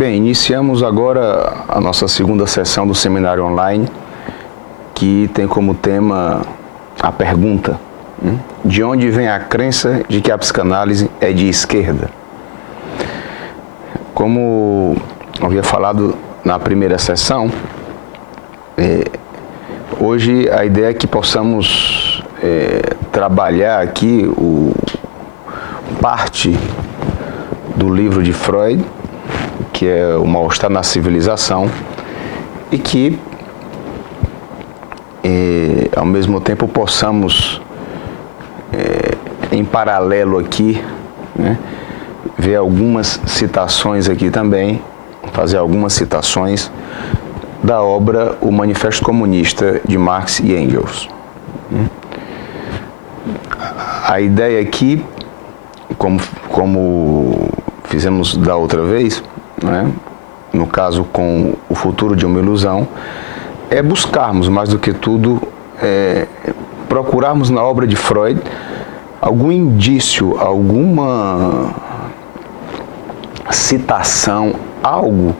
Bem, iniciamos agora a nossa segunda sessão do seminário online, que tem como tema a pergunta: de onde vem a crença de que a psicanálise é de esquerda? Como havia falado na primeira sessão, hoje a ideia é que possamos trabalhar aqui parte do livro de Freud, que é o Mal-Estar na Civilização, e que, ao mesmo tempo, possamos, em paralelo aqui, ver algumas citações aqui também, fazer algumas citações da obra O Manifesto Comunista, de Marx e Engels. A ideia aqui, como fizemos da outra vez, no caso com O Futuro de uma Ilusão, é buscarmos, mais do que tudo, procurarmos na obra de Freud algum indício, alguma citação, algo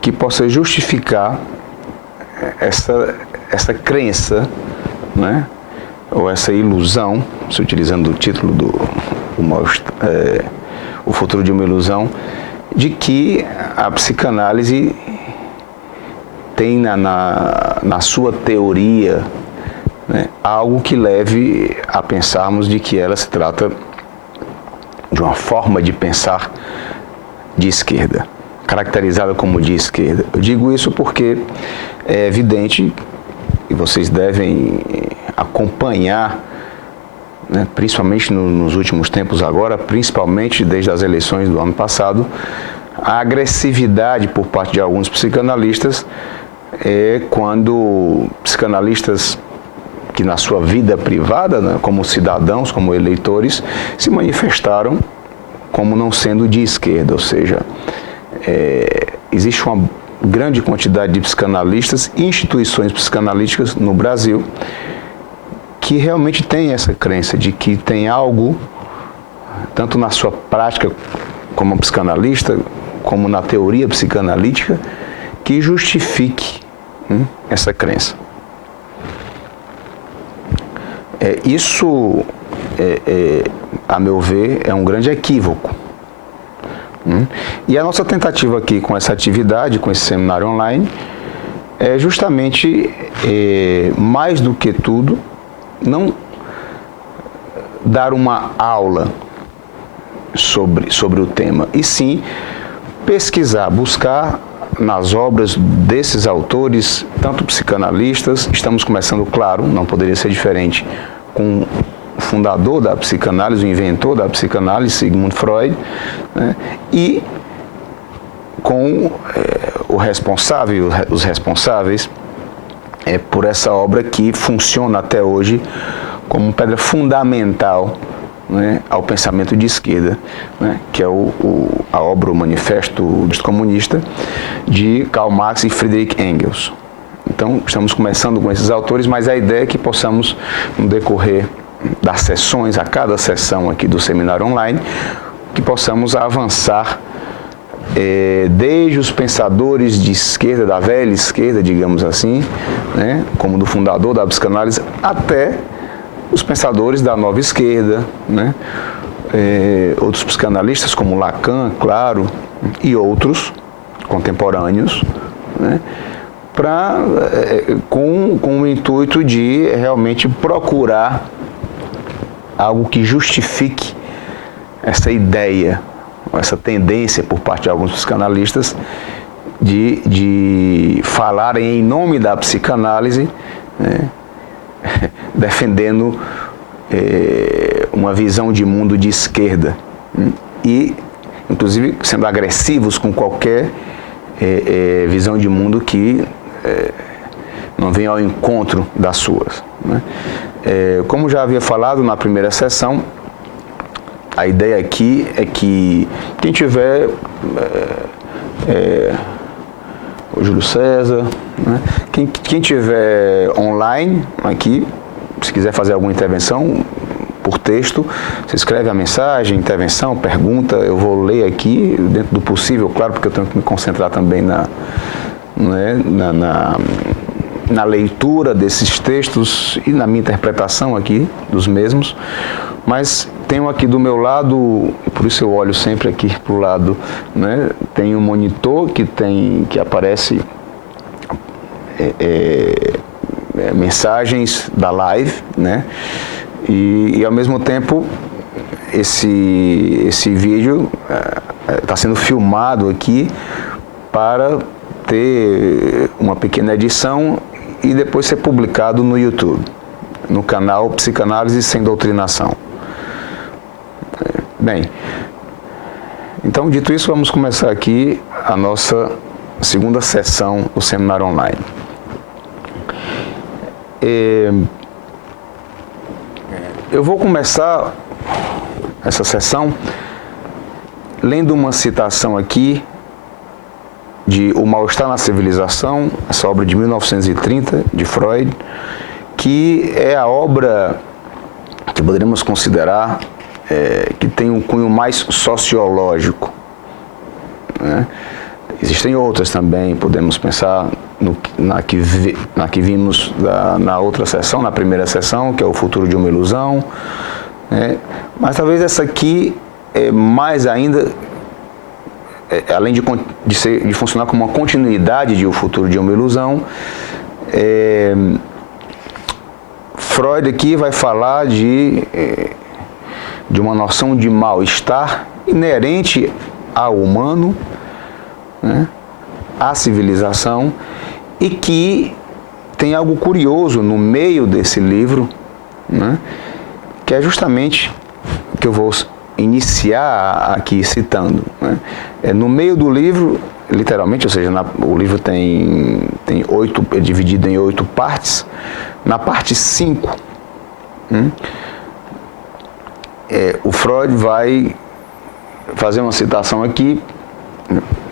que possa justificar essa crença, ou essa ilusão, se utilizando o título do O Futuro de uma Ilusão, de que a psicanálise tem na sua teoria algo que leve a pensarmos de que ela se trata de uma forma de pensar de esquerda, caracterizada como de esquerda. Eu digo isso porque é evidente, e vocês devem acompanhar, principalmente nos últimos tempos agora, principalmente desde as eleições do ano passado, a agressividade por parte de alguns psicanalistas quando psicanalistas que na sua vida privada, como cidadãos, como eleitores, se manifestaram como não sendo de esquerda, ou seja, existe uma grande quantidade de psicanalistas e instituições psicanalíticas no Brasil que realmente tem essa crença de que tem algo, tanto na sua prática como psicanalista, como na teoria psicanalítica, que justifique essa crença. Isso, a meu ver, é um grande equívoco. E a nossa tentativa aqui com essa atividade, com esse seminário online, é justamente, mais do que tudo, não dar uma aula sobre o tema, e sim pesquisar, buscar nas obras desses autores, tanto psicanalistas. Estamos começando, claro, não poderia ser diferente, com o fundador da psicanálise, o inventor da psicanálise, Sigmund Freud, e com os responsáveis por essa obra que funciona até hoje como pedra fundamental ao pensamento de esquerda, que é a obra O Manifesto Comunista, de Karl Marx e Friedrich Engels. Então, estamos começando com esses autores, mas a ideia é que possamos, no decorrer das sessões, a cada sessão aqui do seminário online, que possamos avançar desde os pensadores de esquerda, da velha esquerda, digamos assim, como do fundador da psicanálise, até os pensadores da nova esquerda, outros psicanalistas como Lacan, claro, e outros contemporâneos, com o intuito de realmente procurar algo que justifique essa ideia, essa tendência por parte de alguns psicanalistas de falarem em nome da psicanálise, defendendo uma visão de mundo de esquerda e, inclusive, sendo agressivos com qualquer visão de mundo que não venha ao encontro das suas. Como já havia falado na primeira sessão, a ideia aqui é que quem tiver o Júlio César, quem tiver online aqui, se quiser fazer alguma intervenção, por texto, você escreve a mensagem, intervenção, pergunta, eu vou ler aqui, dentro do possível, claro, porque eu tenho que me concentrar também na leitura desses textos e na minha interpretação aqui dos mesmos, mas tenho aqui do meu lado, por isso eu olho sempre aqui para o lado, né? Tem um monitor que aparece mensagens da live, né? E ao mesmo tempo esse vídeo está sendo filmado aqui para ter uma pequena edição e depois ser publicado no YouTube, no canal Psicanálise Sem Doutrinação. Bem, então dito isso, vamos começar aqui a nossa segunda sessão do seminário online. Eu vou começar essa sessão lendo uma citação aqui de O Mal-Estar na Civilização, essa obra de 1930, de Freud, que é a obra que poderíamos considerar que tem um cunho mais sociológico, né? Existem outras também, podemos pensar na que vimos na outra sessão, na primeira sessão, que é O Futuro de uma Ilusão, né? Mas talvez essa aqui, mais ainda, além de funcionar como uma continuidade de O Futuro de uma Ilusão, Freud aqui vai falar de uma noção de mal-estar inerente ao humano, né, à civilização, e que tem algo curioso no meio desse livro, né, que é justamente o que eu vou iniciar aqui citando, né. No meio do livro, literalmente, ou seja, o livro é dividido em 8 partes. Na parte 5, o Freud vai fazer uma citação aqui,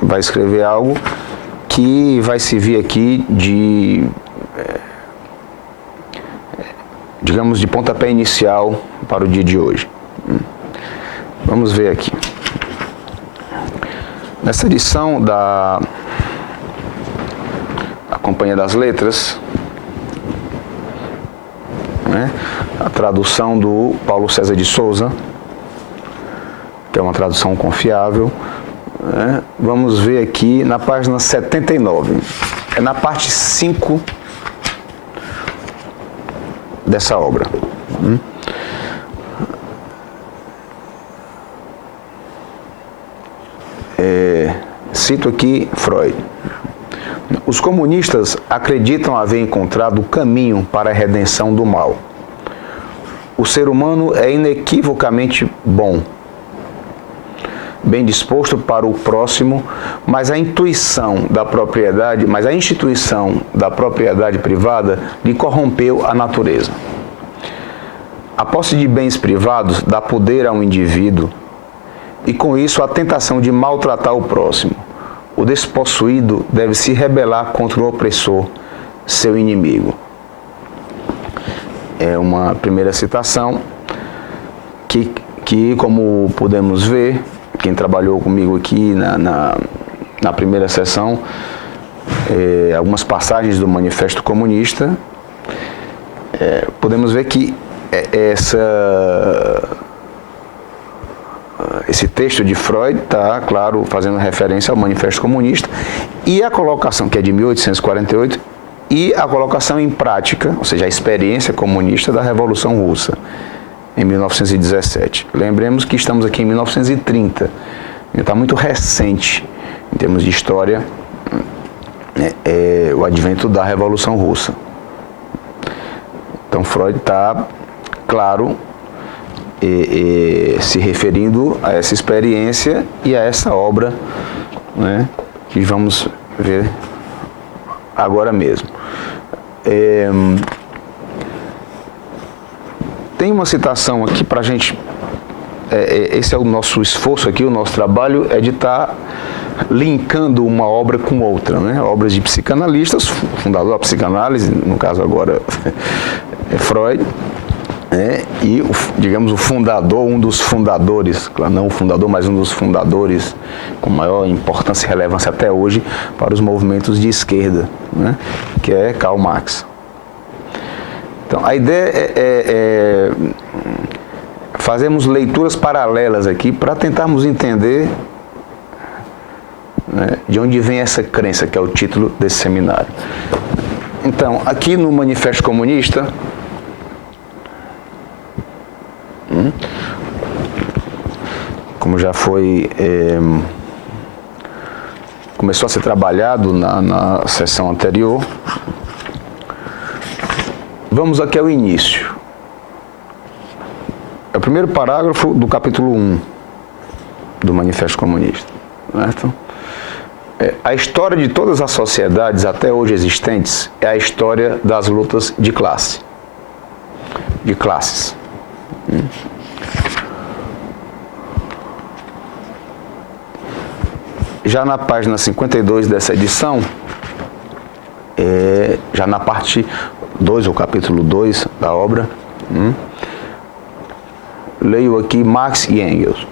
vai escrever algo que vai servir aqui digamos, de pontapé inicial para o dia de hoje. Vamos ver aqui. Nessa edição da Companhia das Letras, né, a tradução do Paulo César de Souza, que é uma tradução confiável, né, vamos ver aqui na página 79, é na parte 5 dessa obra. Cito aqui Freud. Os comunistas acreditam haver encontrado o caminho para a redenção do mal. O ser humano é inequivocamente bom, bem disposto para o próximo, mas a instituição da propriedade privada lhe corrompeu a natureza. A posse de bens privados dá poder a um indivíduo e, com isso, a tentação de maltratar o próximo. O despossuído deve se rebelar contra o opressor, seu inimigo. É uma primeira citação que como podemos ver, quem trabalhou comigo aqui na primeira sessão, algumas passagens do Manifesto Comunista, podemos ver que esse texto de Freud está, claro, fazendo referência ao Manifesto Comunista, e a colocação, que é de 1848, e a colocação em prática, ou seja, a experiência comunista da Revolução Russa, em 1917. Lembremos que estamos aqui em 1930, está muito recente, em termos de história, o advento da Revolução Russa. Então, Freud está, claro, se referindo a essa experiência e a essa obra, né, que vamos ver agora mesmo. Tem uma citação aqui para a gente, esse é o nosso esforço aqui, o nosso trabalho é de estar linkando uma obra com outra, né? Obras de psicanalistas, fundador da psicanálise, no caso agora é Freud, E, digamos, o fundador, um dos fundadores, claro, não o fundador, mas um dos fundadores com maior importância e relevância até hoje para os movimentos de esquerda, né, que é Karl Marx. Então, a ideia é fazermos leituras paralelas aqui para tentarmos entender, né, de onde vem essa crença, que é o título desse seminário. Então, aqui no Manifesto Comunista, como já foi, começou a ser trabalhado na sessão anterior, vamos aqui ao início. É o primeiro parágrafo do capítulo 1 do Manifesto Comunista. Certo? A história de todas as sociedades até hoje existentes é a história das lutas de classe, de classes. Já na página 52 dessa edição, já na parte 2, ou capítulo 2 da obra, leio aqui Marx e Engels.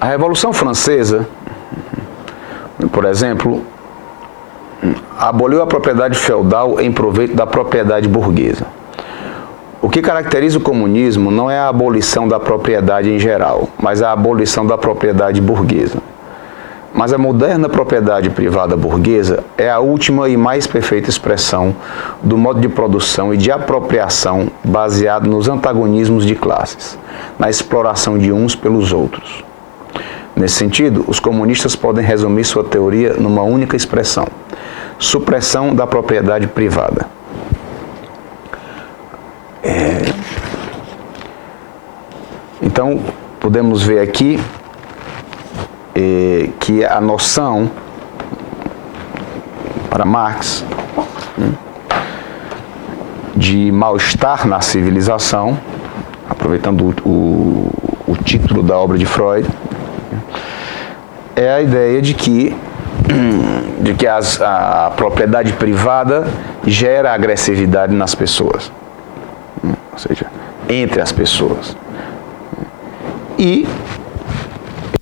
A Revolução Francesa, por exemplo, aboliu a propriedade feudal em proveito da propriedade burguesa. O que caracteriza o comunismo não é a abolição da propriedade em geral, mas a abolição da propriedade burguesa. Mas a moderna propriedade privada burguesa é a última e mais perfeita expressão do modo de produção e de apropriação baseado nos antagonismos de classes, na exploração de uns pelos outros. Nesse sentido, os comunistas podem resumir sua teoria numa única expressão: supressão da propriedade privada. Então, podemos ver aqui que a noção, para Marx, de mal-estar na civilização, aproveitando o título da obra de Freud, é a ideia de que a propriedade privada gera agressividade nas pessoas, ou seja, entre as pessoas. E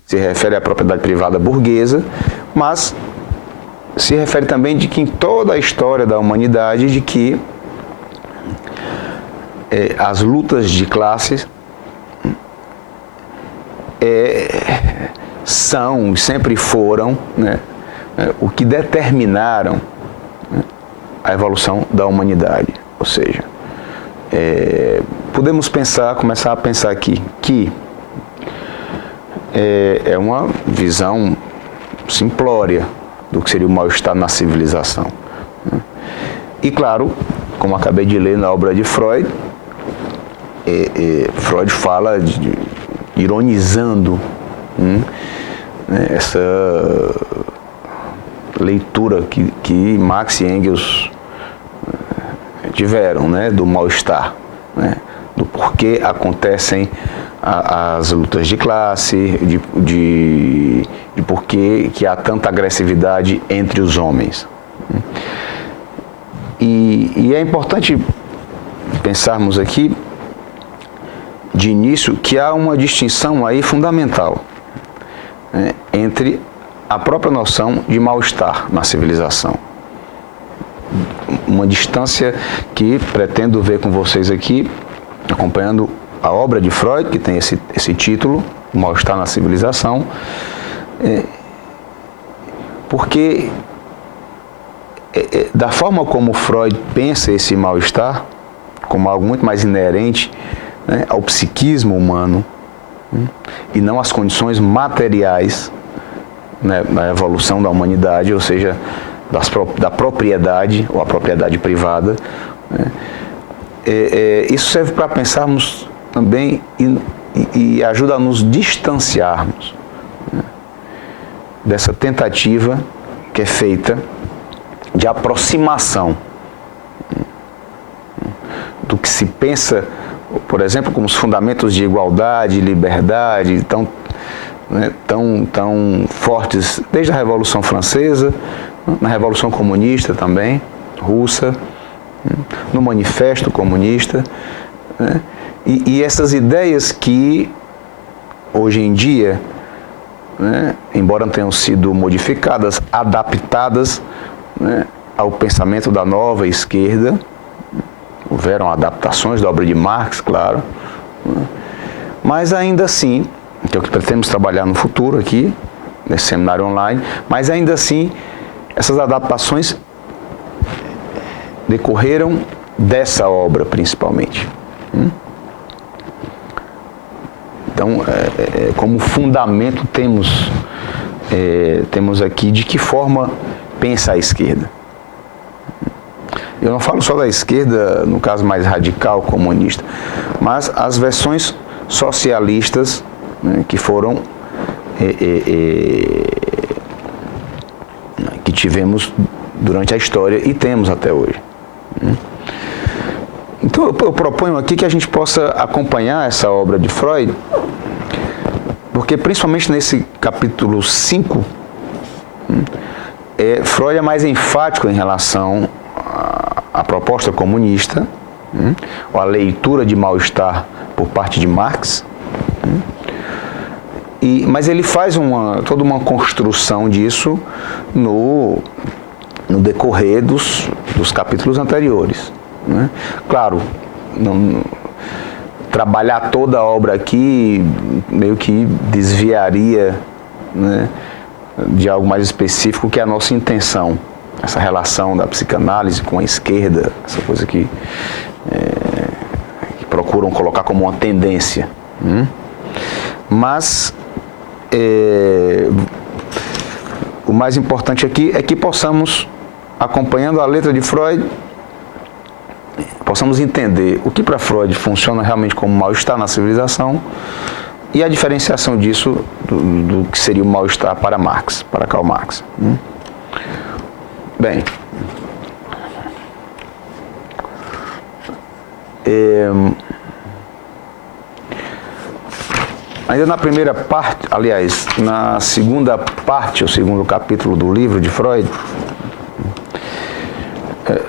se refere à propriedade privada burguesa, mas se refere também de que em toda a história da humanidade, de que as lutas de classes são, sempre foram, né, o que determinaram, né, a evolução da humanidade. Ou seja, podemos começar a pensar aqui que é uma visão simplória do que seria o mal-estar na civilização. E claro, como acabei de ler na obra de Freud, Freud fala ironizando, essa leitura que Marx e Engels tiveram, né, do mal-estar, né, do porquê acontecem as lutas de classe, de porquê que há tanta agressividade entre os homens. E é importante pensarmos aqui, de início, que há uma distinção aí fundamental, né, entre a própria noção de mal-estar na civilização. Uma distância que pretendo ver com vocês aqui, acompanhando a obra de Freud, que tem esse título, O Mal-Estar na Civilização, porque da forma como Freud pensa esse mal-estar, como algo muito mais inerente, né, ao psiquismo humano, e não às condições materiais, né, na evolução da humanidade, ou seja, da propriedade, ou a propriedade privada, né, isso serve para pensarmos também e ajuda a nos distanciarmos, né, dessa tentativa que é feita de aproximação do que se pensa, por exemplo, como os fundamentos de igualdade, liberdade, tão fortes desde a Revolução Francesa, na Revolução Comunista também, russa, no Manifesto Comunista, né? E essas ideias que, hoje em dia, né, embora tenham sido modificadas, adaptadas, né, ao pensamento da nova esquerda, houveram adaptações da obra de Marx, claro, né, mas ainda assim, que é o que pretendemos trabalhar no futuro aqui, nesse seminário online, mas ainda assim, essas adaptações decorreram dessa obra, principalmente. Então, como fundamento, temos aqui de que forma pensa a esquerda. Eu não falo só da esquerda, no caso mais radical, comunista, mas as versões socialistas, né, que foram que tivemos durante a história e temos até hoje. Então eu proponho aqui que a gente possa acompanhar essa obra de Freud, porque principalmente nesse capítulo 5, Freud é mais enfático em relação à proposta comunista, ou à leitura de mal-estar por parte de Marx, mas ele faz toda uma construção disso no decorrer dos capítulos anteriores. Né? Claro, trabalhar toda a obra aqui meio que desviaria, né, de algo mais específico, que é a nossa intenção, essa relação da psicanálise com a esquerda, essa coisa que procuram colocar como uma tendência. Mas o mais importante aqui é que possamos, acompanhando a letra de Freud, possamos entender o que para Freud funciona realmente como mal-estar na civilização e a diferenciação disso do que seria o mal-estar para Marx, para Karl Marx. Bem, ainda na primeira parte, aliás, na segunda parte, o segundo capítulo do livro de Freud,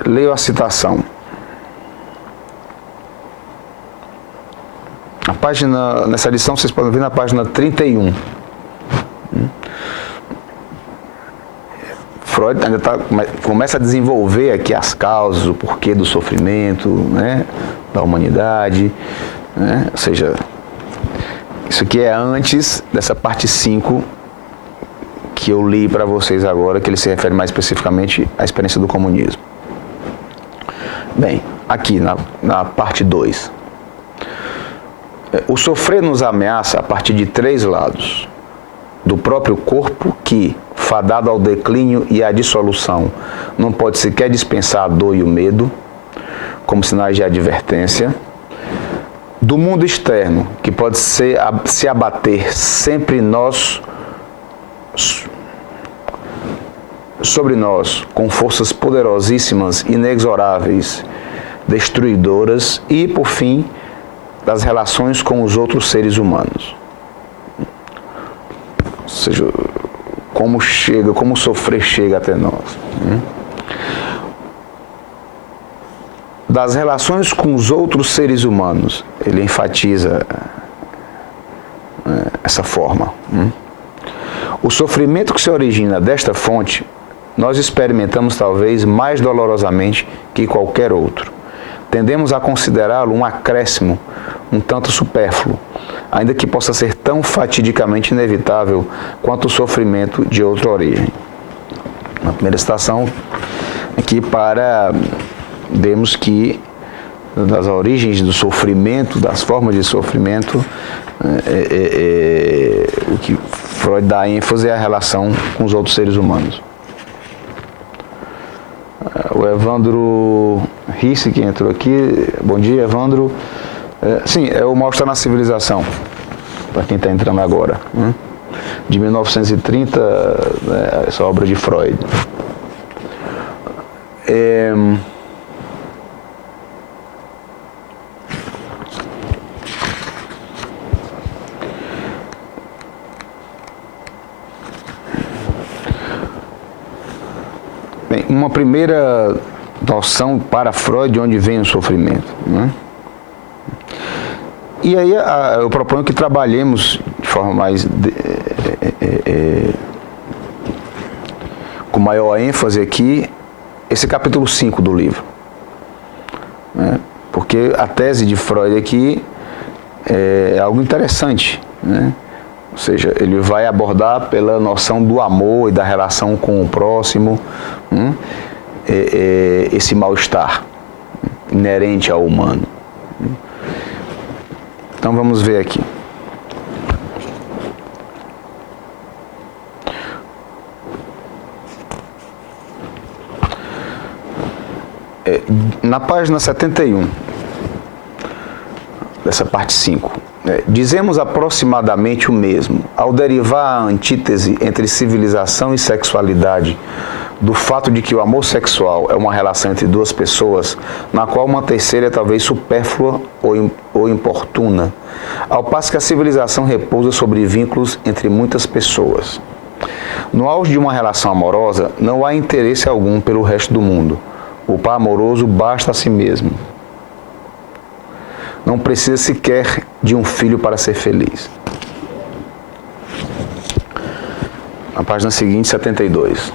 leio a citação. Nessa lição vocês podem ver na página 31. Freud ainda começa a desenvolver aqui as causas, o porquê do sofrimento, né, da humanidade, né? Ou seja, isso aqui é antes dessa parte 5 que eu li para vocês agora, que ele se refere mais especificamente à experiência do comunismo. Bem, aqui na parte 2. O sofrer nos ameaça a partir de 3 lados. Do próprio corpo, que, fadado ao declínio e à dissolução, não pode sequer dispensar a dor e o medo, como sinais de advertência. Do mundo externo, que pode se abater sobre nós, com forças poderosíssimas, inexoráveis, destruidoras, e, por fim, das relações com os outros seres humanos. Ou seja, como o sofrer chega até nós. Das relações com os outros seres humanos, ele enfatiza essa forma. O sofrimento que se origina desta fonte, nós experimentamos talvez mais dolorosamente que qualquer outro. Tendemos a considerá-lo um acréscimo, um tanto supérfluo, ainda que possa ser tão fatidicamente inevitável quanto o sofrimento de outra origem. Na primeira citação, aqui para vermos que das origens do sofrimento, das formas de sofrimento, o que Freud dá ênfase é a relação com os outros seres humanos. O Evandro Risse, que entrou aqui. Bom dia, Evandro. Sim, é o Mal-Estar na Civilização, para quem está entrando agora. De 1930, essa obra de Freud. Bem, uma primeira noção para Freud de onde vem o sofrimento, né? E aí eu proponho que trabalhemos de forma mais com maior ênfase aqui esse capítulo 5 do livro, né? Porque a tese de Freud aqui é algo interessante, né? Ou seja, ele vai abordar pela noção do amor e da relação com o próximo, né? Esse mal-estar inerente ao humano. Então vamos ver aqui. Na página 71, dessa parte 5, dizemos aproximadamente o mesmo ao derivar a antítese entre civilização e sexualidade do fato de que o amor sexual é uma relação entre duas pessoas, na qual uma terceira é talvez supérflua ou importuna, ao passo que a civilização repousa sobre vínculos entre muitas pessoas. No auge de uma relação amorosa, não há interesse algum pelo resto do mundo. O par amoroso basta a si mesmo. Não precisa sequer de um filho para ser feliz. Na página seguinte, 72.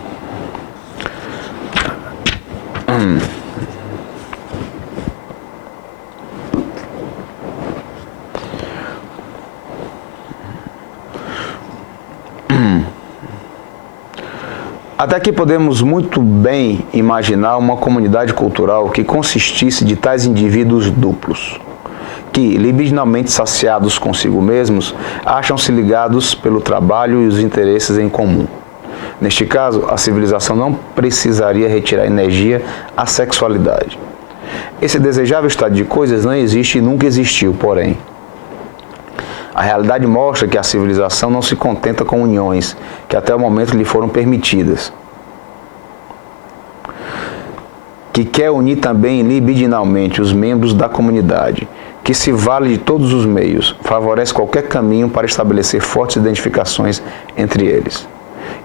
Até aqui podemos muito bem imaginar uma comunidade cultural que consistisse de tais indivíduos duplos, que, libidinalmente saciados consigo mesmos, acham-se ligados pelo trabalho e os interesses em comum. Neste caso, a civilização não precisaria retirar energia à sexualidade. Esse desejável estado de coisas não existe e nunca existiu, porém. A realidade mostra que a civilização não se contenta com uniões que até o momento lhe foram permitidas. Que quer unir também libidinalmente os membros da comunidade, que se vale de todos os meios, favorece qualquer caminho para estabelecer fortes identificações entre eles.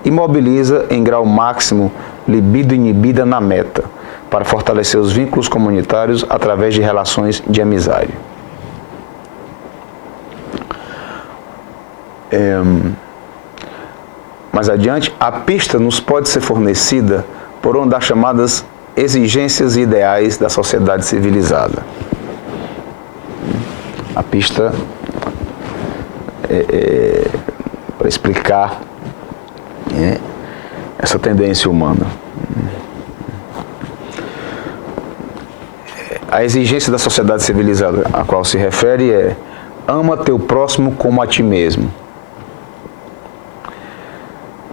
E mobiliza em grau máximo libido inibida na meta, para fortalecer os vínculos comunitários através de relações de amizade. Mais adiante, a pista nos pode ser fornecida por uma das chamadas exigências e ideais da sociedade civilizada. A pista para explicar essa tendência humana. A exigência da sociedade civilizada a qual se refere é: ama teu próximo como a ti mesmo.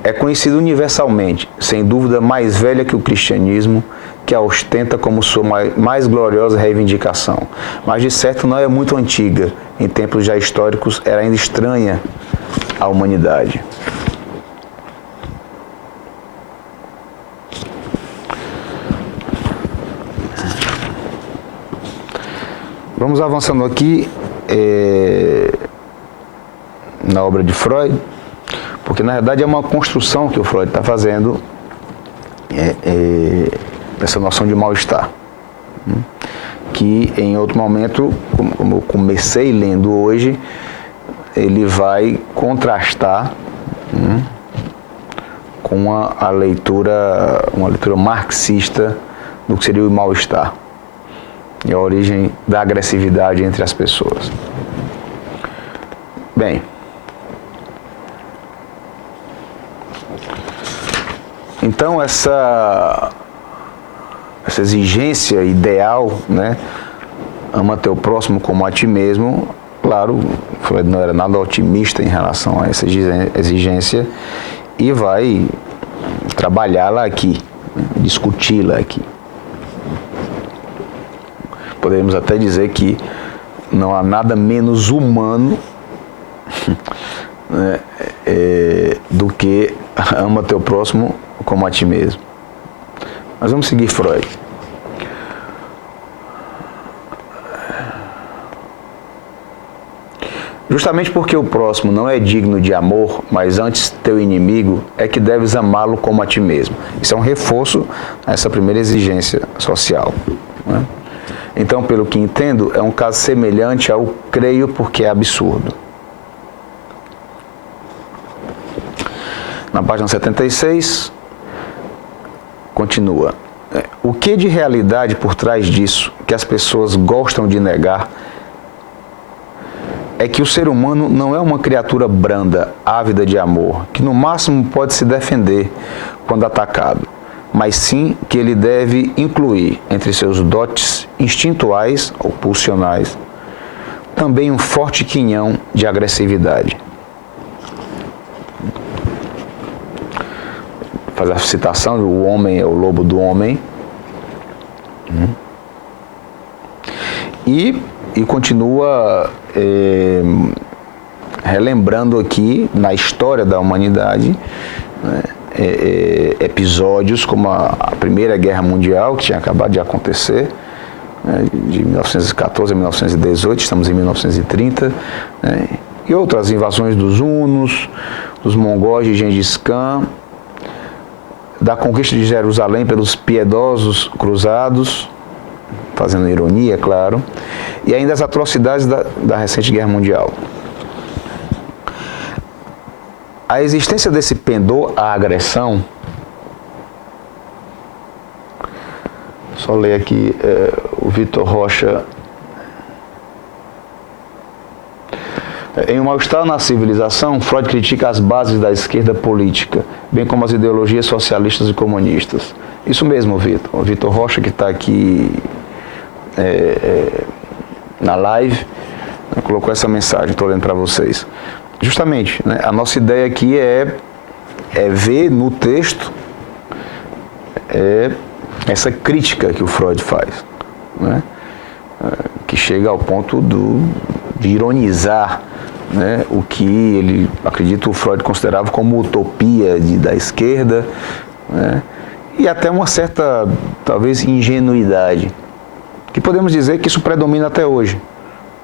É conhecido universalmente, sem dúvida mais velha que o cristianismo, que a ostenta como sua mais gloriosa reivindicação. Mas de certo não é muito antiga, em tempos já históricos era ainda estranha à humanidade. Vamos avançando aqui na obra de Freud, porque na verdade é uma construção que o Freud está fazendo dessa noção de mal-estar, que em outro momento, como eu comecei lendo hoje, ele vai contrastar com uma leitura marxista do que seria o mal-estar e a origem da agressividade entre as pessoas. Bem, então essa exigência ideal, né, ama teu próximo como a ti mesmo, claro, Freud não era nada otimista em relação a essa exigência e vai trabalhá-la aqui, discuti-la aqui. Poderíamos até dizer que não há nada menos humano né, do que ama teu próximo como a ti mesmo. Mas vamos seguir Freud. Justamente porque o próximo não é digno de amor, mas antes teu inimigo, é que deves amá-lo como a ti mesmo. Isso é um reforço a essa primeira exigência social, né? Então, pelo que entendo, é um caso semelhante ao creio porque é absurdo. Na página 76, continua. O que de realidade por trás disso, que as pessoas gostam de negar, é que o ser humano não é uma criatura branda, ávida de amor, que no máximo pode se defender quando atacado, mas sim que ele deve incluir entre seus dotes instintuais ou pulsionais também um forte quinhão de agressividade. Faz a citação do o homem é o lobo do homem. E continua relembrando aqui na história da humanidade, né, episódios como a Primeira Guerra Mundial, que tinha acabado de acontecer, né, de 1914 a 1918, estamos em 1930, né, e outras invasões dos hunos, dos mongóis de Gengis Khan, da conquista de Jerusalém pelos piedosos cruzados, fazendo ironia, claro, e ainda as atrocidades da recente Guerra Mundial. A existência desse pendor à agressão, só ler aqui o Vitor Rocha. Em O Mal-Estar na Civilização, Freud critica as bases da esquerda política, bem como as ideologias socialistas e comunistas. Isso mesmo, Vitor. O Vitor Rocha, que está aqui na live, colocou essa mensagem, estou lendo para vocês. Justamente, né, a nossa ideia aqui é ver no texto essa crítica que o Freud faz, né, que chega ao ponto de ironizar, né, o que ele, acredito, o Freud considerava como utopia da esquerda, né, e até uma certa, talvez, ingenuidade, que podemos dizer que isso predomina até hoje,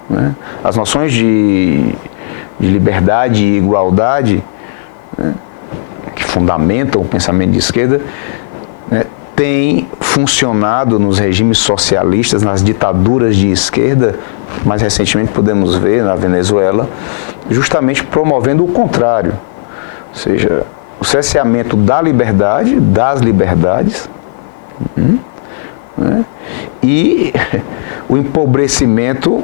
né? As noções de liberdade e igualdade, né, que fundamentam o pensamento de esquerda, né, têm funcionado nos regimes socialistas, nas ditaduras de esquerda. Mais recentemente podemos ver na Venezuela, justamente promovendo o contrário, ou seja, o cerceamento da liberdade, das liberdades, né, e o empobrecimento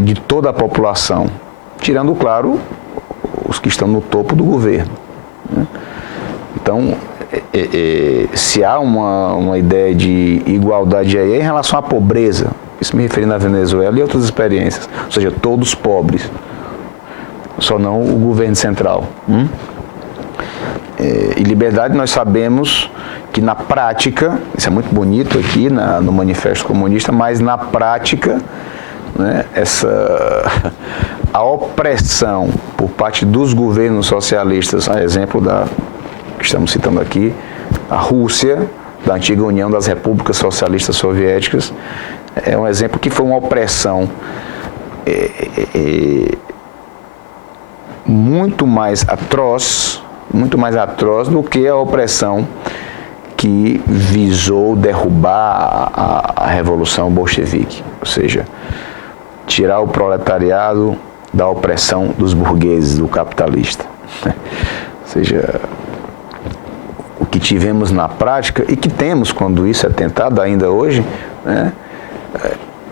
de toda a população, tirando, claro, os que estão no topo do governo, né? Então, se há uma ideia de igualdade aí em relação à pobreza, isso me referindo à Venezuela e outras experiências, ou seja, todos pobres, só não o governo central. E liberdade, nós sabemos que na prática, isso é muito bonito aqui no Manifesto Comunista, mas na prática, né, a opressão por parte dos governos socialistas, a exemplo que estamos citando aqui, a Rússia, da antiga União das Repúblicas Socialistas Soviéticas, é um exemplo que foi uma opressão muito mais atroz do que a opressão que visou derrubar a Revolução Bolchevique, ou seja, tirar o proletariado da opressão dos burgueses, do capitalista. Ou seja, o que tivemos na prática, e que temos quando isso é tentado ainda hoje, né,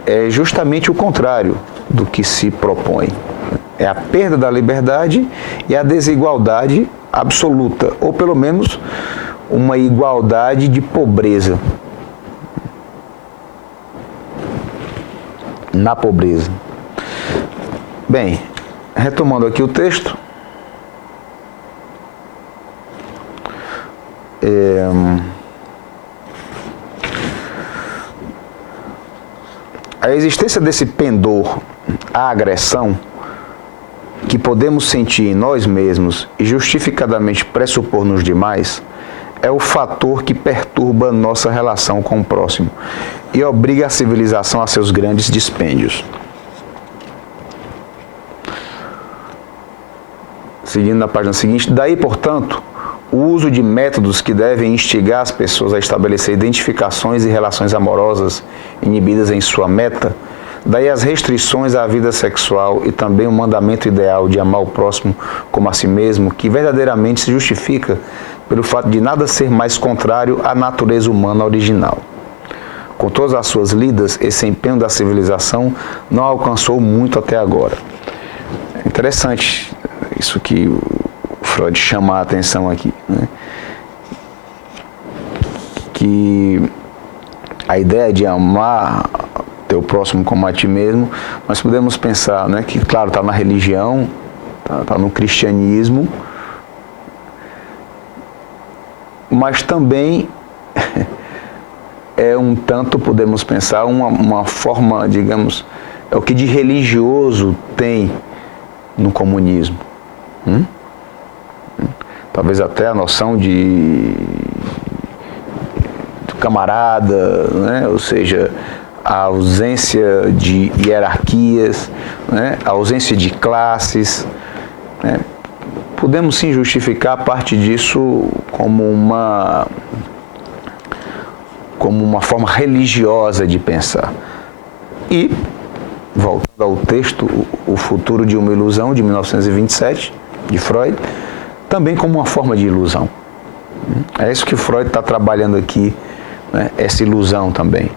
é justamente o contrário do que se propõe. É a perda da liberdade e a desigualdade absoluta, ou pelo menos uma igualdade de pobreza. Na pobreza. Bem, retomando aqui o texto, a existência desse pendor à agressão que podemos sentir em nós mesmos e justificadamente pressupor nos demais é o fator que perturba nossa relação com o próximo e obriga a civilização a seus grandes dispêndios. seguindo na página seguinte, daí, portanto, o uso de métodos que devem instigar as pessoas a estabelecer identificações e relações amorosas inibidas em sua meta, daí as restrições à vida sexual e também o mandamento ideal de amar o próximo como a si mesmo, que verdadeiramente se justifica pelo fato de nada ser mais contrário à natureza humana original. Com todas as suas lidas, esse empenho da civilização não alcançou muito até agora. É interessante isso que o Freud chama a atenção aqui, né? Que a ideia de amar teu próximo como a ti mesmo, nós podemos pensar, né, que, claro, está na religião, está no cristianismo, mas também é um tanto, podemos pensar, uma forma, digamos, é o que de religioso tem no comunismo. Talvez até a noção de camarada, né? Ou seja, a ausência de hierarquias, né? A ausência de classes, né? Podemos sim justificar parte disso como uma forma religiosa de pensar. E, voltando ao texto O Futuro de uma Ilusão, de 1927, de Freud, também como uma forma de ilusão. É isso que Freud está trabalhando aqui, né? Essa ilusão também.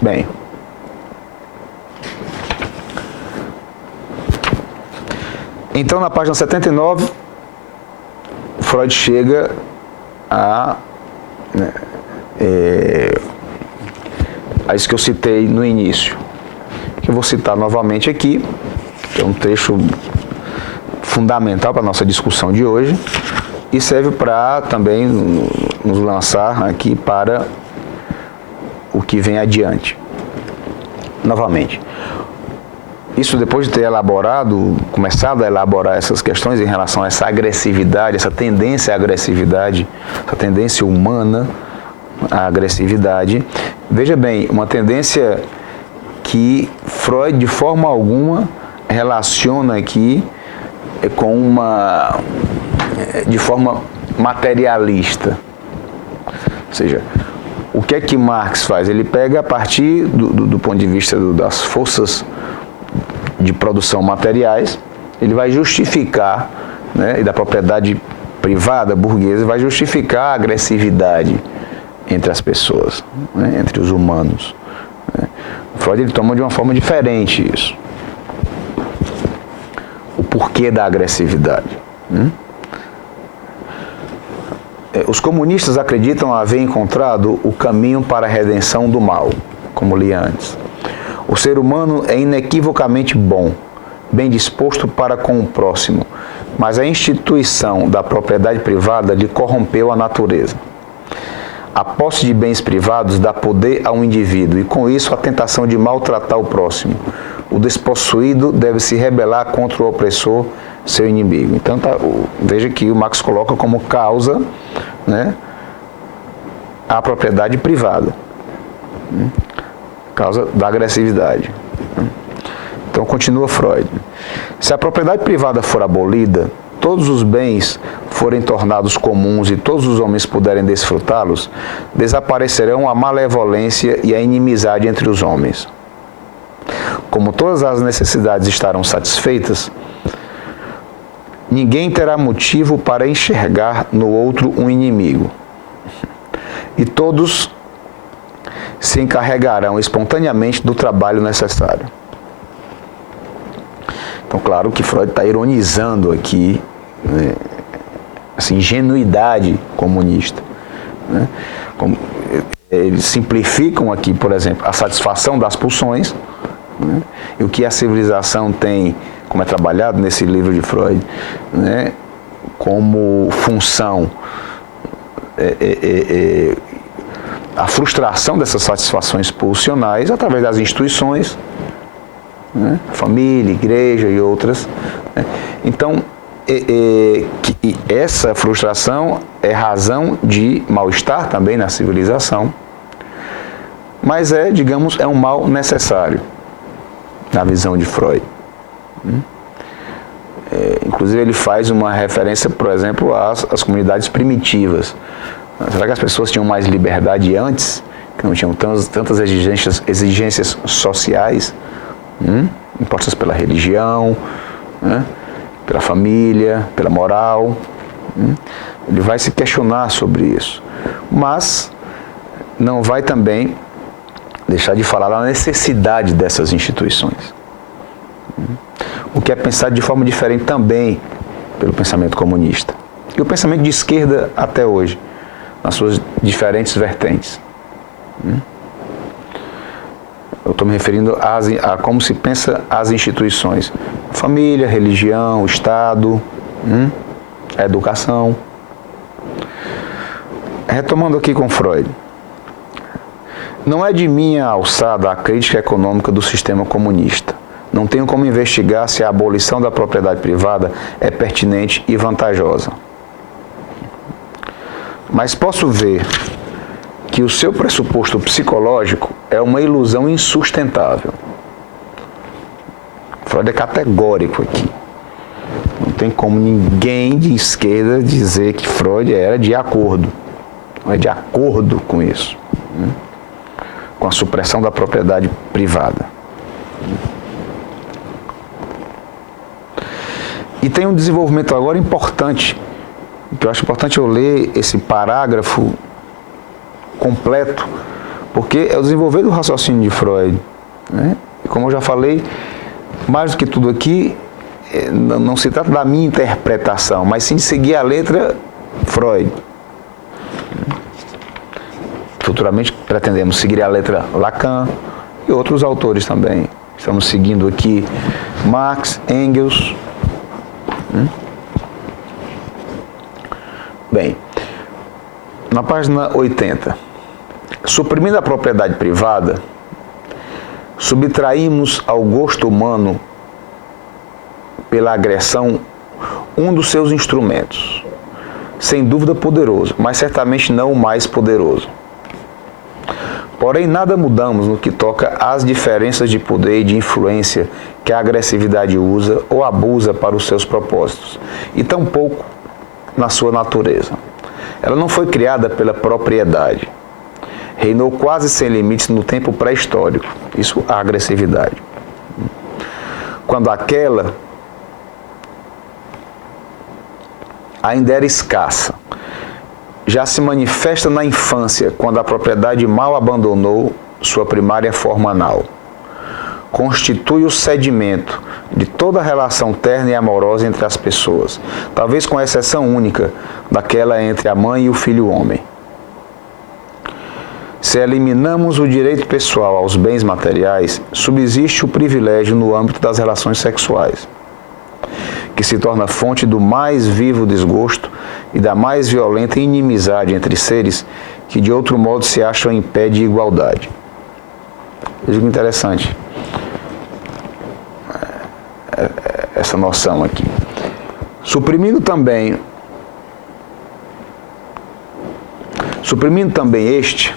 Bem, então na página 79, Freud chega a isso que eu citei no início, que eu vou citar novamente aqui, que é um trecho fundamental para a nossa discussão de hoje e serve para também nos lançar aqui para o que vem adiante. Novamente, isso depois de ter começado a elaborar essas questões em relação a essa agressividade, essa tendência à agressividade, essa tendência humana à agressividade. Veja bem, uma tendência que Freud de forma alguma relaciona aqui com de forma materialista. Ou seja, o que é que Marx faz? Ele pega a partir do ponto de vista das forças de produção materiais, ele vai justificar, né, e da propriedade privada burguesa, vai justificar a agressividade entre as pessoas, né, entre os humanos. Né. Freud ele toma de uma forma diferente isso. O porquê da agressividade. Os comunistas acreditam haver encontrado o caminho para a redenção do mal, como li antes. O ser humano é inequivocamente bom, bem disposto para com o próximo, mas a instituição da propriedade privada lhe corrompeu a natureza. A posse de bens privados dá poder a um indivíduo e, com isso, a tentação de maltratar o próximo. O despossuído deve se rebelar contra o opressor, seu inimigo. Então, veja que o Marx coloca como causa, né, a propriedade privada. Causa da agressividade. Então, continua Freud. Se a propriedade privada for abolida, todos os bens forem tornados comuns e todos os homens puderem desfrutá-los, desaparecerão a malevolência e a inimizade entre os homens. Como todas as necessidades estarão satisfeitas, ninguém terá motivo para enxergar no outro um inimigo. E todos se encarregarão espontaneamente do trabalho necessário. Então, claro que Freud está ironizando aqui, né, essa ingenuidade comunista. Né? Eles simplificam aqui, por exemplo, a satisfação das pulsões, né? E o que a civilização tem, como é trabalhado nesse livro de Freud, né, como função, a frustração dessas satisfações pulsionais através das instituições, né, família, igreja e outras. Né. Então, essa frustração é razão de mal-estar também na civilização, mas digamos, é um mal necessário. na visão de Freud. Inclusive ele faz uma referência, por exemplo, às comunidades primitivas. Será que as pessoas tinham mais liberdade antes? Que não tinham tantas exigências sociais, impostas pela religião, pela família, pela moral. Ele vai se questionar sobre isso. Mas não vai também deixar de falar da necessidade dessas instituições. O que é pensado de forma diferente também pelo pensamento comunista. E o pensamento de esquerda até hoje, nas suas diferentes vertentes. Eu estou me referindo a como se pensa as instituições. Família, religião, Estado, a educação. Retomando aqui com Freud. Não é de minha alçada a crítica econômica do sistema comunista. Não tenho como investigar se a abolição da propriedade privada é pertinente e vantajosa. Mas posso ver que o seu pressuposto psicológico é uma ilusão insustentável. Freud é categórico aqui. Não tem como ninguém de esquerda dizer que Freud era de acordo. Não é de acordo com isso. Com a supressão da propriedade privada. E tem um desenvolvimento agora importante, que eu acho importante eu ler esse parágrafo completo, porque é o desenvolver do raciocínio de Freud. E como eu já falei, mais do que tudo aqui, não se trata da minha interpretação, mas sim de seguir a letra Freud. Futuramente pretendemos seguir a letra Lacan e outros autores também. Estamos seguindo aqui Marx, Engels. Bem, na página 80, suprimindo a propriedade privada, subtraímos ao gosto humano pela agressão um dos seus instrumentos, sem dúvida poderoso, mas certamente não o mais poderoso. Porém, nada mudamos no que toca às diferenças de poder e de influência que a agressividade usa ou abusa para os seus propósitos, e tampouco na sua natureza. Ela não foi criada pela propriedade. Reinou quase sem limites no tempo pré-histórico. Isso, a agressividade. Quando aquela ainda era escassa. Já se manifesta na infância, quando a propriedade mal abandonou sua primária forma anal. Constitui o sedimento de toda a relação terna e amorosa entre as pessoas, talvez com exceção única daquela entre a mãe e o filho homem. Se eliminamos o direito pessoal aos bens materiais, subsiste o privilégio no âmbito das relações sexuais, que se torna fonte do mais vivo desgosto e da mais violenta inimizade entre seres que de outro modo se acham em pé de igualdade. Veja que interessante essa noção aqui. Suprimindo também este,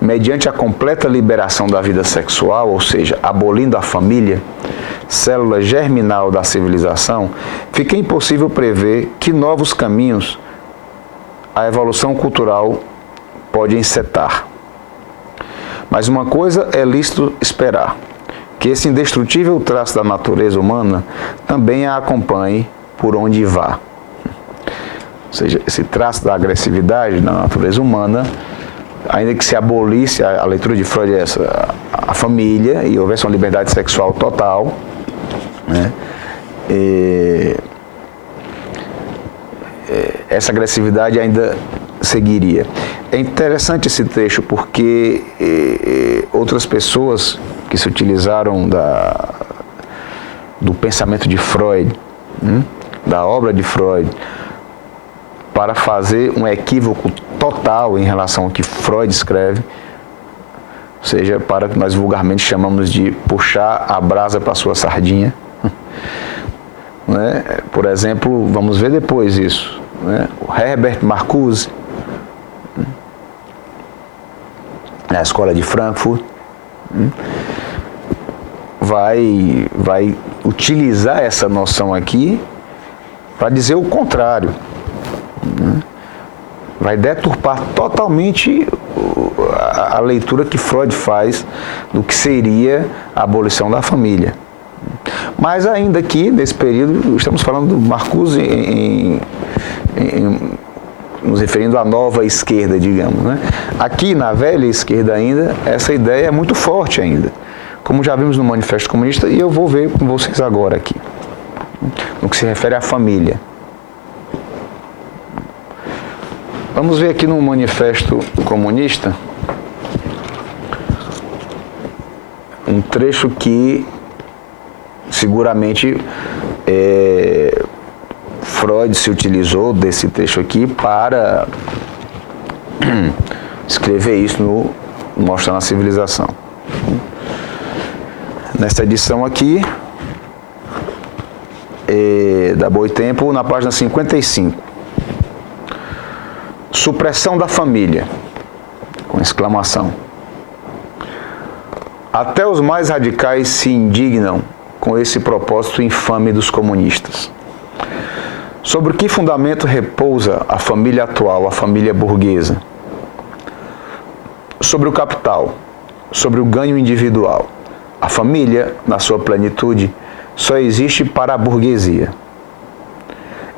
mediante a completa liberação da vida sexual, ou seja, abolindo a família, célula germinal da civilização, fica impossível prever que novos caminhos a evolução cultural pode encetar. Mas uma coisa é lícito esperar, que esse indestrutível traço da natureza humana também a acompanhe por onde vá. Ou seja, esse traço da agressividade na natureza humana, ainda que se abolisse, a leitura de Freud é essa, a família, e houvesse uma liberdade sexual total, essa agressividade ainda seguiria. É interessante esse trecho porque outras pessoas que se utilizaram do pensamento de Freud, da obra de Freud, para fazer um equívoco total em relação ao que Freud escreve, ou seja, para que nós vulgarmente chamamos de puxar a brasa para a sua sardinha. Por exemplo, vamos ver depois isso. O Herbert Marcuse, na Escola de Frankfurt, vai utilizar essa noção aqui para dizer o contrário, né? Vai deturpar totalmente a leitura que Freud faz do que seria a abolição da família. Mas ainda aqui, nesse período, estamos falando do Marcuse nos referindo à nova esquerda, digamos, né? Aqui, na velha esquerda ainda, essa ideia é muito forte ainda, como já vimos no Manifesto Comunista, e eu vou ver com vocês agora aqui, no que se refere à família. Vamos ver aqui no Manifesto Comunista um trecho que seguramente Freud se utilizou desse trecho aqui para escrever isso no Mostrando a Civilização. Nesta edição aqui, da Boitempo, na página 55. Supressão da família, com exclamação. Até os mais radicais se indignam com esse propósito infame dos comunistas. Sobre que fundamento repousa a família atual, a família burguesa? Sobre o capital, sobre o ganho individual. A família, na sua plenitude, só existe para a burguesia,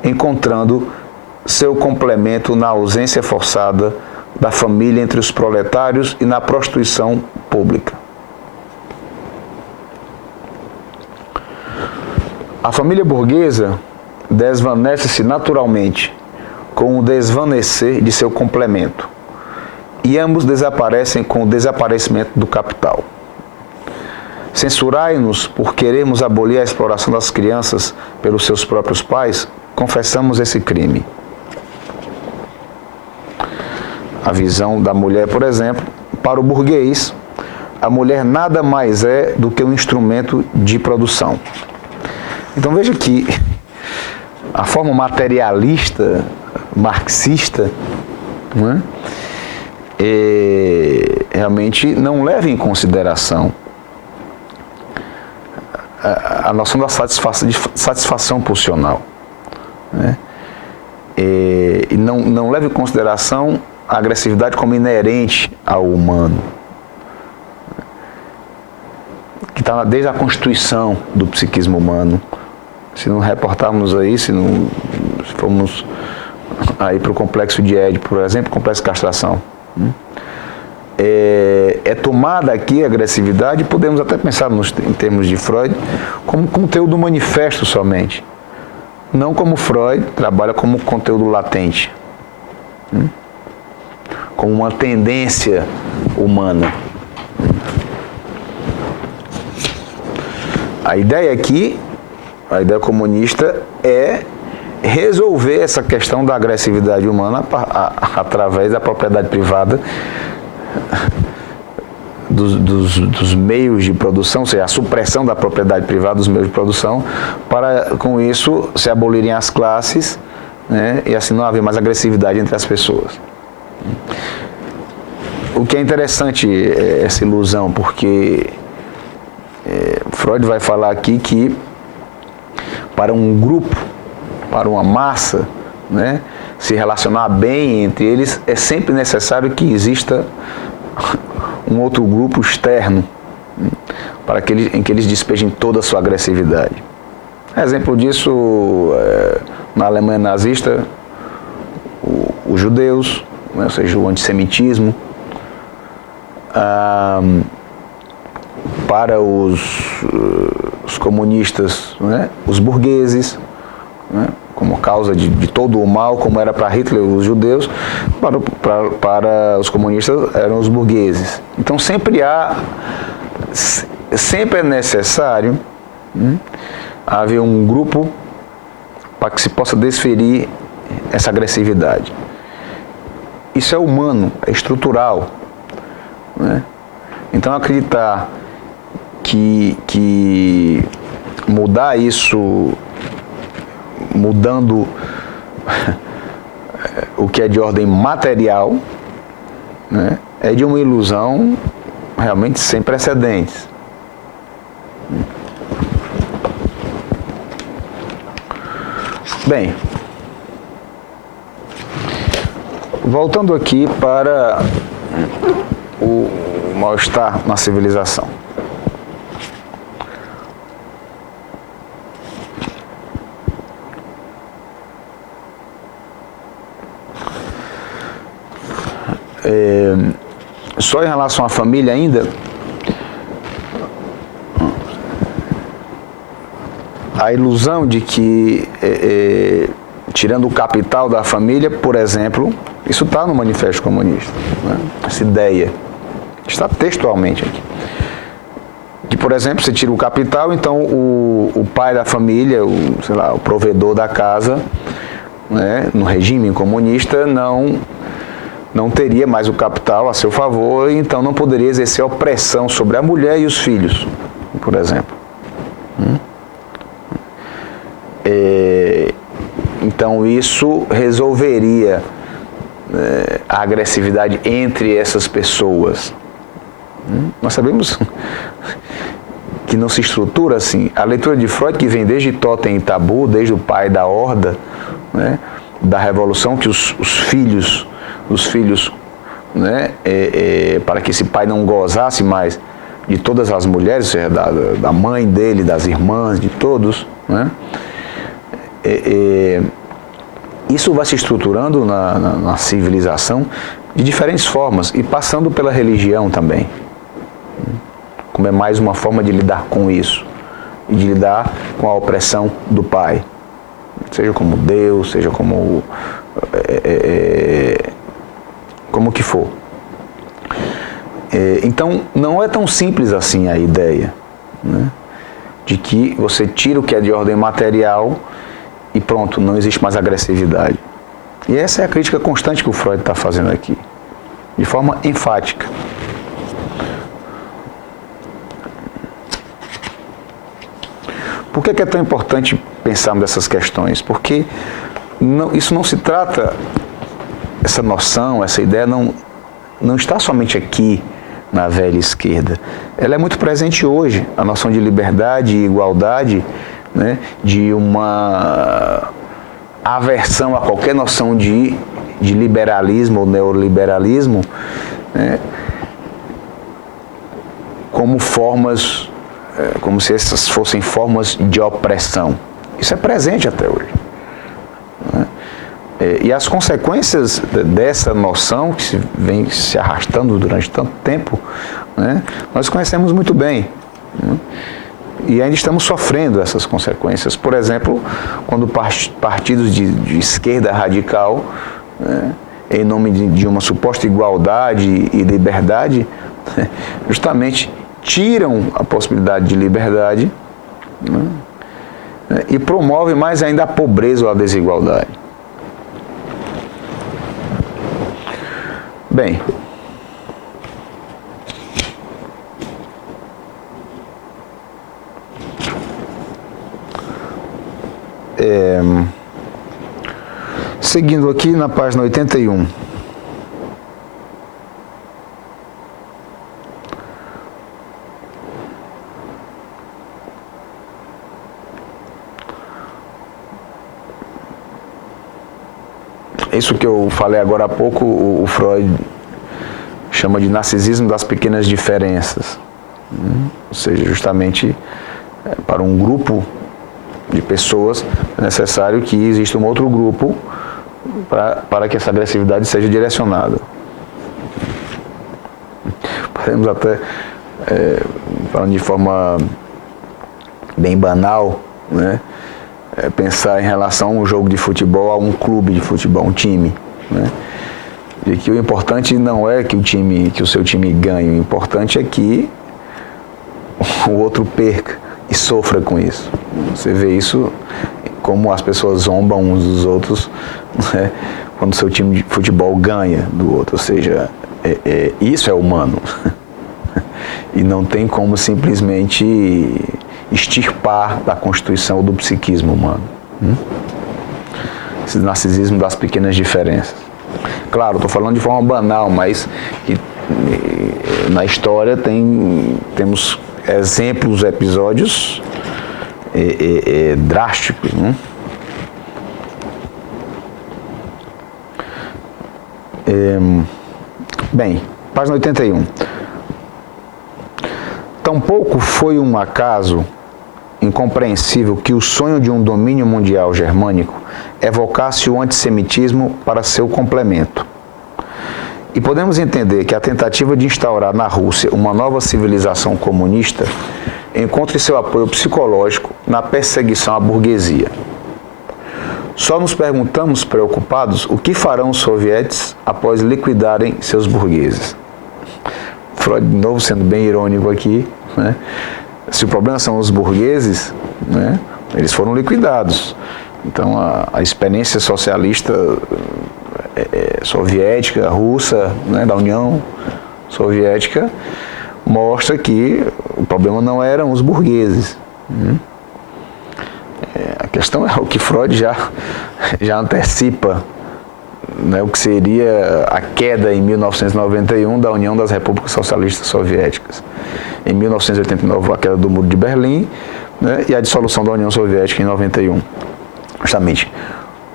encontrando seu complemento na ausência forçada da família entre os proletários e na prostituição pública. A família burguesa desvanece-se naturalmente com o desvanecer de seu complemento, e ambos desaparecem com o desaparecimento do capital. Censurai-nos por querermos abolir a exploração das crianças pelos seus próprios pais, confessamos esse crime. A visão da mulher, por exemplo, para o burguês, a mulher nada mais é do que um instrumento de produção. Então veja que a forma materialista, marxista, né, realmente não leva em consideração a noção da satisfação pulsional, né, e não leva em consideração a agressividade como inerente ao humano, que está desde a constituição do psiquismo humano. Se não reportarmos aí, se formos aí para o complexo de Édipo, por exemplo, complexo de castração, é tomada aqui a agressividade, podemos até pensar em termos de Freud, como conteúdo do manifesto somente, não como Freud trabalha como conteúdo latente, como uma tendência humana. A ideia aqui, a ideia comunista, é resolver essa questão da agressividade humana através da propriedade privada dos meios de produção, ou seja, a supressão da propriedade privada dos meios de produção, para, com isso, se abolirem as classes, né, e assim não haver mais agressividade entre as pessoas. O que é interessante é essa ilusão, porque Freud vai falar aqui que para um grupo, para uma massa, né, se relacionar bem entre eles, é sempre necessário que exista um outro grupo externo, em que eles despejem toda a sua agressividade. Exemplo disso, na Alemanha nazista, os judeus, né, ou seja, o antissemitismo. Para os comunistas, né, os burgueses, né, como causa de todo o mal, como era para Hitler os judeus, para os comunistas eram os burgueses. Então sempre é necessário haver um grupo para que se possa desferir essa agressividade. Isso é humano, é estrutural, né? Então acreditar que mudar isso, mudando o que é de ordem material, né, é de uma ilusão realmente sem precedentes. Bem, voltando aqui para o mal-estar na civilização. Só em relação à família ainda, a ilusão de que, tirando o capital da família, por exemplo, isso está no Manifesto Comunista, né? Essa ideia está textualmente aqui. Que, por exemplo, você tira o capital, então o pai da família, sei lá, o provedor da casa, né, no regime comunista, não teria mais o capital a seu favor, e então não poderia exercer opressão sobre a mulher e os filhos, por exemplo. Então isso resolveria a agressividade entre essas pessoas. Nós sabemos que não se estrutura assim. A leitura de Freud, que vem desde Totem e Tabu, desde o pai da horda, né, da revolução, que os filhos, né, para que esse pai não gozasse mais de todas as mulheres, ou seja, da mãe dele, das irmãs, de todos, né, isso vai se estruturando na civilização de diferentes formas e passando pela religião também, como é mais uma forma de lidar com isso e de lidar com a opressão do pai, seja como Deus, seja como que for. Então não é tão simples assim a ideia, né, de que você tira o que é de ordem material e pronto, não existe mais agressividade. E essa é a crítica constante que o Freud está fazendo aqui, de forma enfática. Por que é tão importante pensarmos nessas questões? Porque isso não se trata, essa noção, essa ideia não está somente aqui na velha esquerda. Ela é muito presente hoje, a noção de liberdade e igualdade, né, de uma aversão a qualquer noção de liberalismo ou neoliberalismo, né, como formas, como se essas fossem formas de opressão. Isso é presente até hoje, né? E as consequências dessa noção, que vem se arrastando durante tanto tempo, né, nós conhecemos muito bem, né? E ainda estamos sofrendo essas consequências. Por exemplo, quando partidos de esquerda radical, né, em nome de uma suposta igualdade e liberdade, né, justamente tiram a possibilidade de liberdade, né, e promovem mais ainda a pobreza ou a desigualdade. Bem, seguindo aqui na página 81. Isso que eu falei agora há pouco, o Freud chama de narcisismo das pequenas diferenças. Ou seja, justamente para um grupo de pessoas é necessário que exista um outro grupo para que essa agressividade seja direcionada. Podemos até, falando de forma bem banal, né, pensar em relação a um jogo de futebol, a um clube de futebol, um time, né? E que o importante não é que o seu time ganhe, o importante é que o outro perca e sofra com isso. Você vê isso como as pessoas zombam uns dos outros, né, quando o seu time de futebol ganha do outro, ou seja, isso é humano. E não tem como simplesmente extirpar da constituição ou do psiquismo humano. Esse narcisismo das pequenas diferenças. Claro, estou falando de forma banal, mas na história temos exemplos, episódios drásticos, né? Bem, página 81. Tampouco foi um acaso incompreensível que o sonho de um domínio mundial germânico evocasse o antissemitismo para seu complemento. E podemos entender que a tentativa de instaurar na Rússia uma nova civilização comunista encontre seu apoio psicológico na perseguição à burguesia. Só nos perguntamos preocupados o que farão os sovietes após liquidarem seus burgueses. Freud, de novo, sendo bem irônico aqui, né? Se o problema são os burgueses, né, eles foram liquidados. Então, a experiência socialista soviética, russa, né, da União Soviética, mostra que o problema não eram os burgueses. A questão é o que Freud já antecipa, né, o que seria a queda em 1991 da União das Repúblicas Socialistas Soviéticas. Em 1989, a queda do Muro de Berlim, né, e a dissolução da União Soviética em 91. Justamente,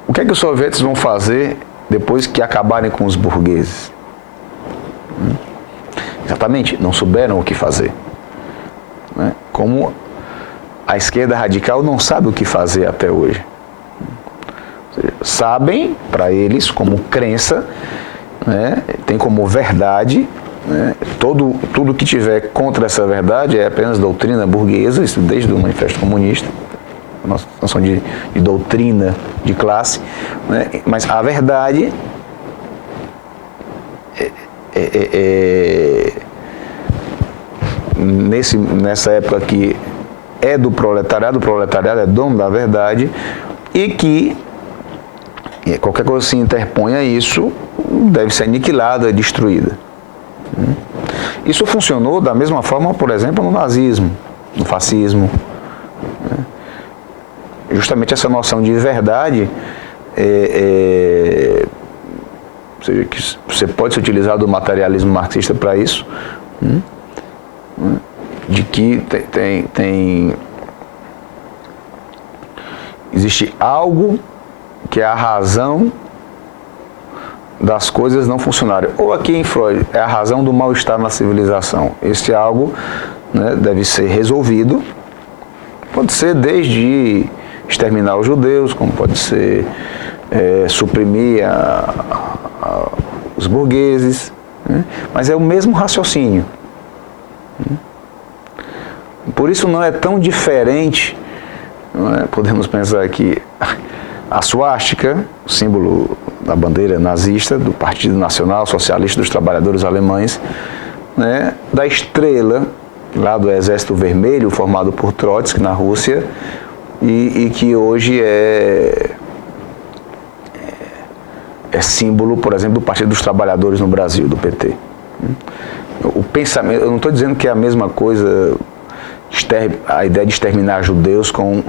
o que é que os soviéticos vão fazer depois que acabarem com os burgueses? Exatamente, não souberam o que fazer. Né? Como a esquerda radical não sabe o que fazer até hoje. Ou seja, sabem, para eles, como crença, né, tem como verdade, né, tudo que tiver contra essa verdade é apenas doutrina burguesa, isso desde o Manifesto Comunista, a nossa noção de doutrina de classe, né, mas a verdade nessa época aqui é do proletariado, o proletariado é dono da verdade, e que qualquer coisa que se interponha a isso deve ser aniquilada, destruída. Isso funcionou da mesma forma, por exemplo, no nazismo, no fascismo. Justamente essa noção de verdade, ou seja, que você pode se utilizar do materialismo marxista para isso, de que existe algo que é a razão das coisas não funcionarem. Ou aqui em Freud, é a razão do mal-estar na civilização. Esse algo, né, deve ser resolvido. Pode ser desde exterminar os judeus, como pode ser suprimir os burgueses, né? Mas é o mesmo raciocínio. Por isso não é tão diferente, não é? Podemos pensar que a suástica, o símbolo da bandeira nazista, do Partido Nacional Socialista dos Trabalhadores Alemães, né, da estrela lá do Exército Vermelho, formado por Trotsky na Rússia, e que hoje é símbolo, por exemplo, do Partido dos Trabalhadores no Brasil, do PT. O pensamento, eu não estou dizendo que é a mesma coisa, a ideia de exterminar judeus com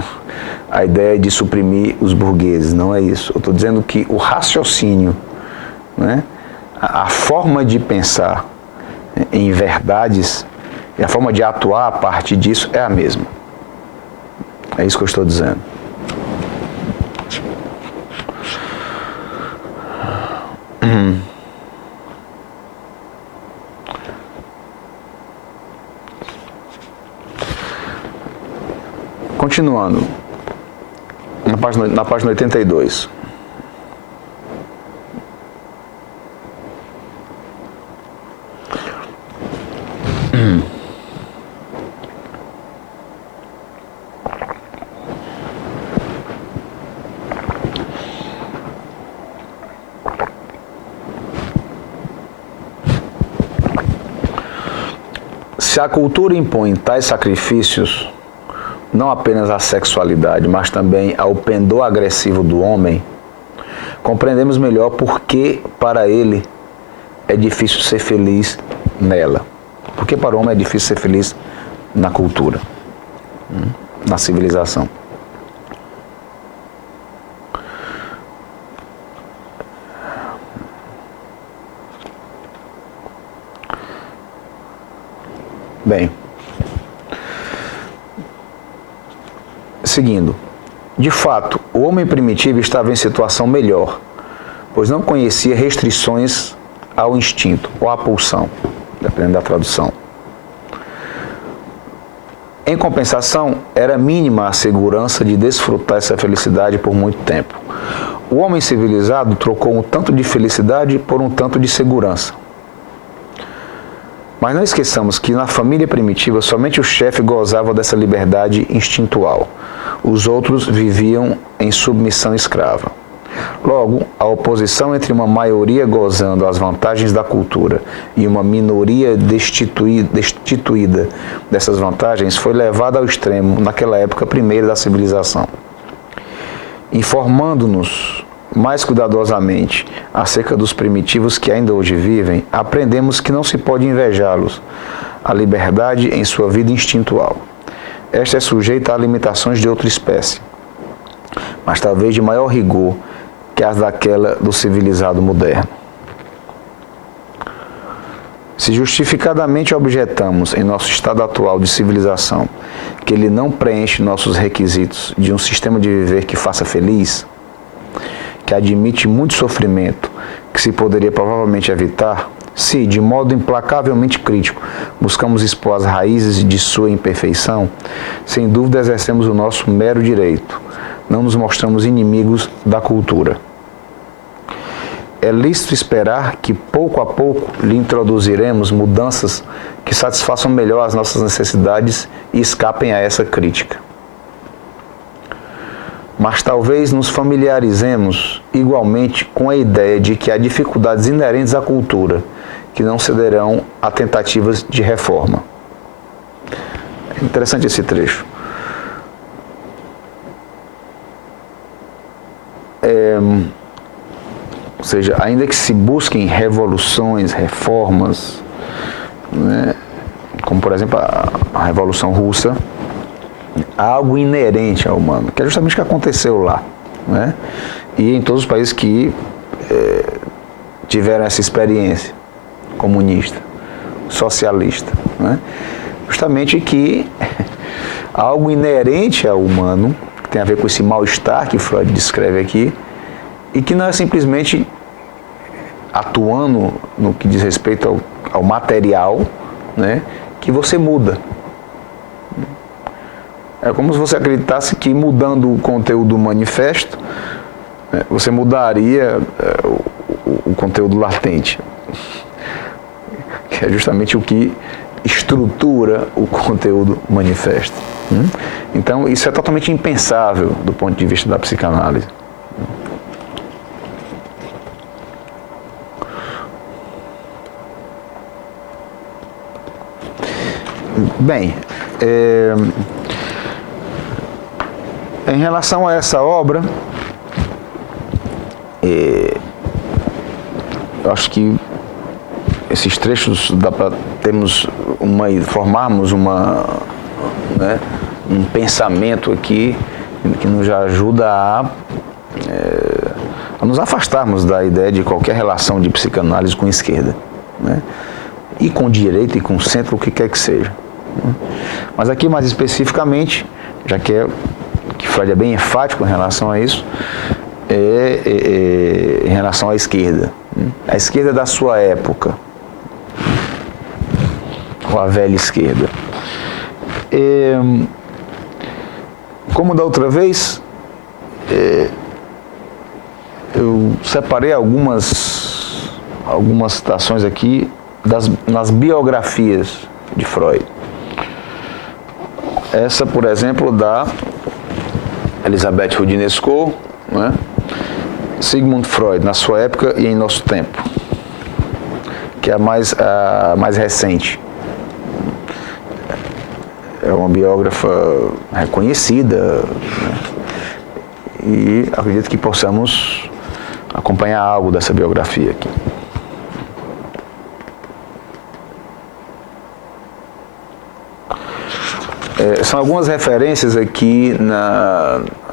a ideia de suprimir os burgueses, não é isso. Eu estou dizendo que o raciocínio, né, a forma de pensar em verdades e a forma de atuar a partir disso é a mesma. É isso que eu estou dizendo. Continuando, na página 82. Se a cultura impõe tais sacrifícios, não apenas à sexualidade, mas também ao pendor agressivo do homem, compreendemos melhor por que para ele é difícil ser feliz nela. Por que para o homem é difícil ser feliz na cultura, na civilização. Bem, seguindo, de fato, o homem primitivo estava em situação melhor, pois não conhecia restrições ao instinto ou à pulsão, dependendo da tradução. Em compensação, era mínima a segurança de desfrutar essa felicidade por muito tempo. O homem civilizado trocou um tanto de felicidade por um tanto de segurança. Mas não esqueçamos que na família primitiva somente o chefe gozava dessa liberdade instintual. Os outros viviam em submissão escrava. Logo, a oposição entre uma maioria gozando as vantagens da cultura e uma minoria destituída dessas vantagens foi levada ao extremo naquela época primeira da civilização. Informando-nos mais cuidadosamente acerca dos primitivos que ainda hoje vivem, aprendemos que não se pode invejá-los, a liberdade em sua vida instintual. Esta é sujeita a limitações de outra espécie, mas talvez de maior rigor que as daquela do civilizado moderno. Se justificadamente objetamos em nosso estado atual de civilização que ele não preenche nossos requisitos de um sistema de viver que faça feliz, que admite muito sofrimento, que se poderia provavelmente evitar, se, de modo implacavelmente crítico, buscamos expor as raízes de sua imperfeição, sem dúvida exercemos o nosso mero direito. Não nos mostramos inimigos da cultura. É lícito esperar que, pouco a pouco, lhe introduziremos mudanças que satisfaçam melhor as nossas necessidades e escapem a essa crítica. Mas talvez nos familiarizemos igualmente com a ideia de que há dificuldades inerentes à cultura que não cederão a tentativas de reforma. É interessante esse trecho. Ou seja, ainda que se busquem revoluções, reformas, né, como por exemplo a Revolução Russa, há algo inerente ao humano, que é justamente o que aconteceu lá, né, e em todos os países que tiveram essa experiência comunista, socialista, né, justamente que há algo inerente ao humano, que tem a ver com esse mal-estar que Freud descreve aqui, e que não é simplesmente atuando no que diz respeito ao material, né, que você muda. É como se você acreditasse que mudando o conteúdo do manifesto, né, você mudaria o conteúdo latente, que é justamente o que estrutura o conteúdo manifesto. Então, isso é totalmente impensável do ponto de vista da psicanálise. Bem, em relação a essa obra, eu acho que esses trechos dá para formarmos né, um pensamento aqui que nos ajuda a nos afastarmos da ideia de qualquer relação de psicanálise com esquerda, né, e com direita e com centro, o que quer que seja. Mas aqui mais especificamente, já que Freud é bem enfático em relação a isso, em relação à esquerda. A esquerda da sua época, ou a velha esquerda. Como da outra vez, eu separei algumas citações aqui nas biografias de Freud. Essa, por exemplo, da Elisabeth Roudinesco, né? Sigmund Freud, na sua época e em nosso tempo, que é a mais recente. É uma biógrafa reconhecida, né? E acredito que possamos acompanhar algo dessa biografia aqui. São algumas referências aqui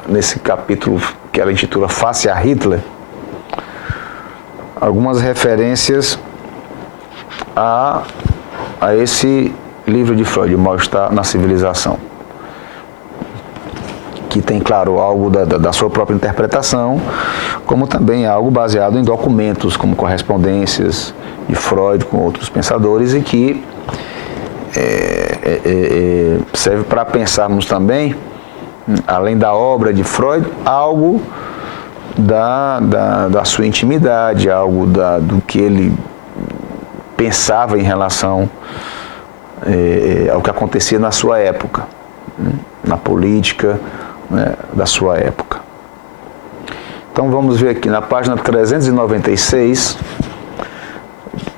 nesse capítulo que ela intitula Face a Hitler, algumas referências a esse livro de Freud, O Mal-Estar na Civilização, que tem, claro, algo da sua própria interpretação, como também algo baseado em documentos, como correspondências de Freud com outros pensadores, e que serve para pensarmos também, além da obra de Freud, algo da sua intimidade, algo do que ele pensava em relação ao que acontecia na sua época, na política, né, da sua época. Então vamos ver aqui na página 396,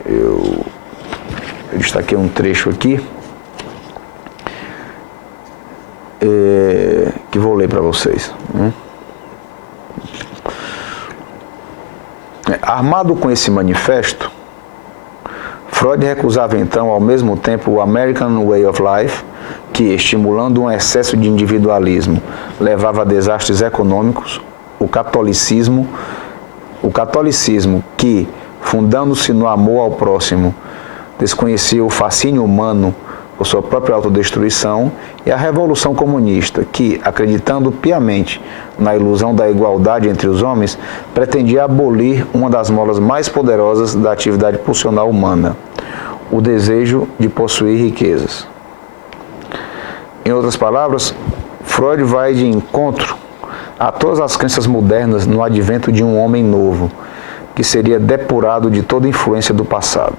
eu destaquei um trecho aqui, que vou ler para vocês. Armado com esse manifesto, Freud recusava então ao mesmo tempo o American Way of Life, que, estimulando um excesso de individualismo, levava a desastres econômicos, o catolicismo que, fundando-se no amor ao próximo, desconhecia o fascínio humano por sua própria autodestruição, e a Revolução Comunista, que, acreditando piamente na ilusão da igualdade entre os homens, pretendia abolir uma das molas mais poderosas da atividade pulsional humana, o desejo de possuir riquezas. Em outras palavras, Freud vai de encontro a todas as crenças modernas no advento de um homem novo, que seria depurado de toda influência do passado.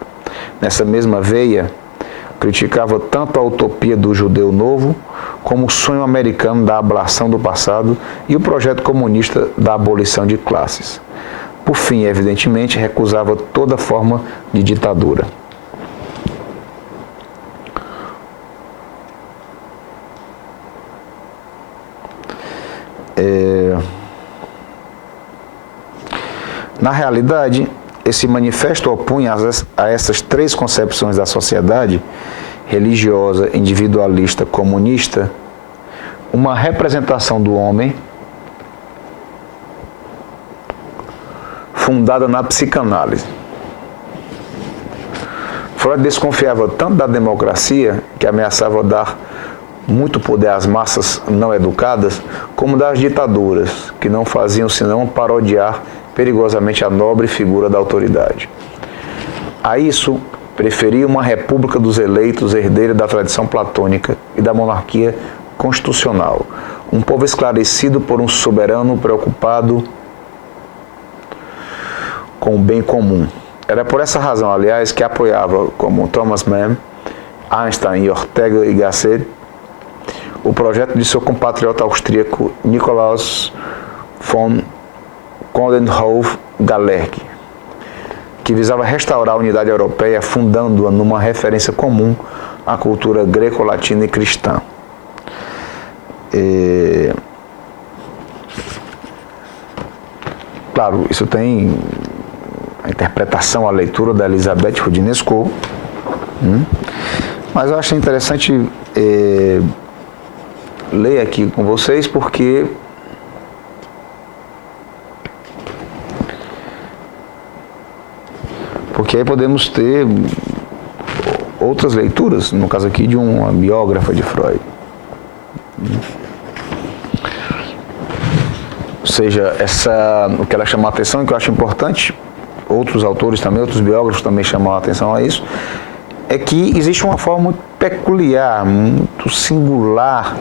Nessa mesma veia, criticava tanto a utopia do judeu novo, como o sonho americano da ablação do passado e o projeto comunista da abolição de classes. Por fim, evidentemente, recusava toda forma de ditadura. Na realidade, esse manifesto opunha a essas três concepções da sociedade, religiosa, individualista, comunista, uma representação do homem fundada na psicanálise. Freud desconfiava tanto da democracia, que ameaçava dar muito poder às massas não educadas, como das ditaduras, que não faziam senão parodiar perigosamente a nobre figura da autoridade. A isso, preferia uma república dos eleitos, herdeira da tradição platônica e da monarquia constitucional, um povo esclarecido por um soberano preocupado com o bem comum. Era por essa razão, aliás, que apoiava, como Thomas Mann, Einstein, Ortega y Gasset, o projeto de seu compatriota austríaco Nikolaus von Coudenhove-Gallerg, que visava restaurar a unidade europeia, fundando-a numa referência comum à cultura greco-latina e cristã. Claro, isso tem a interpretação, a leitura da Elisabeth Roudinesco, mas eu acho interessante ler aqui com vocês, porque aí podemos ter outras leituras, no caso aqui de uma biógrafa de Freud. Ou seja, o que ela chamou a atenção e que eu acho importante, outros autores também, outros biógrafos também chamam a atenção a isso, é que existe uma forma muito peculiar, muito singular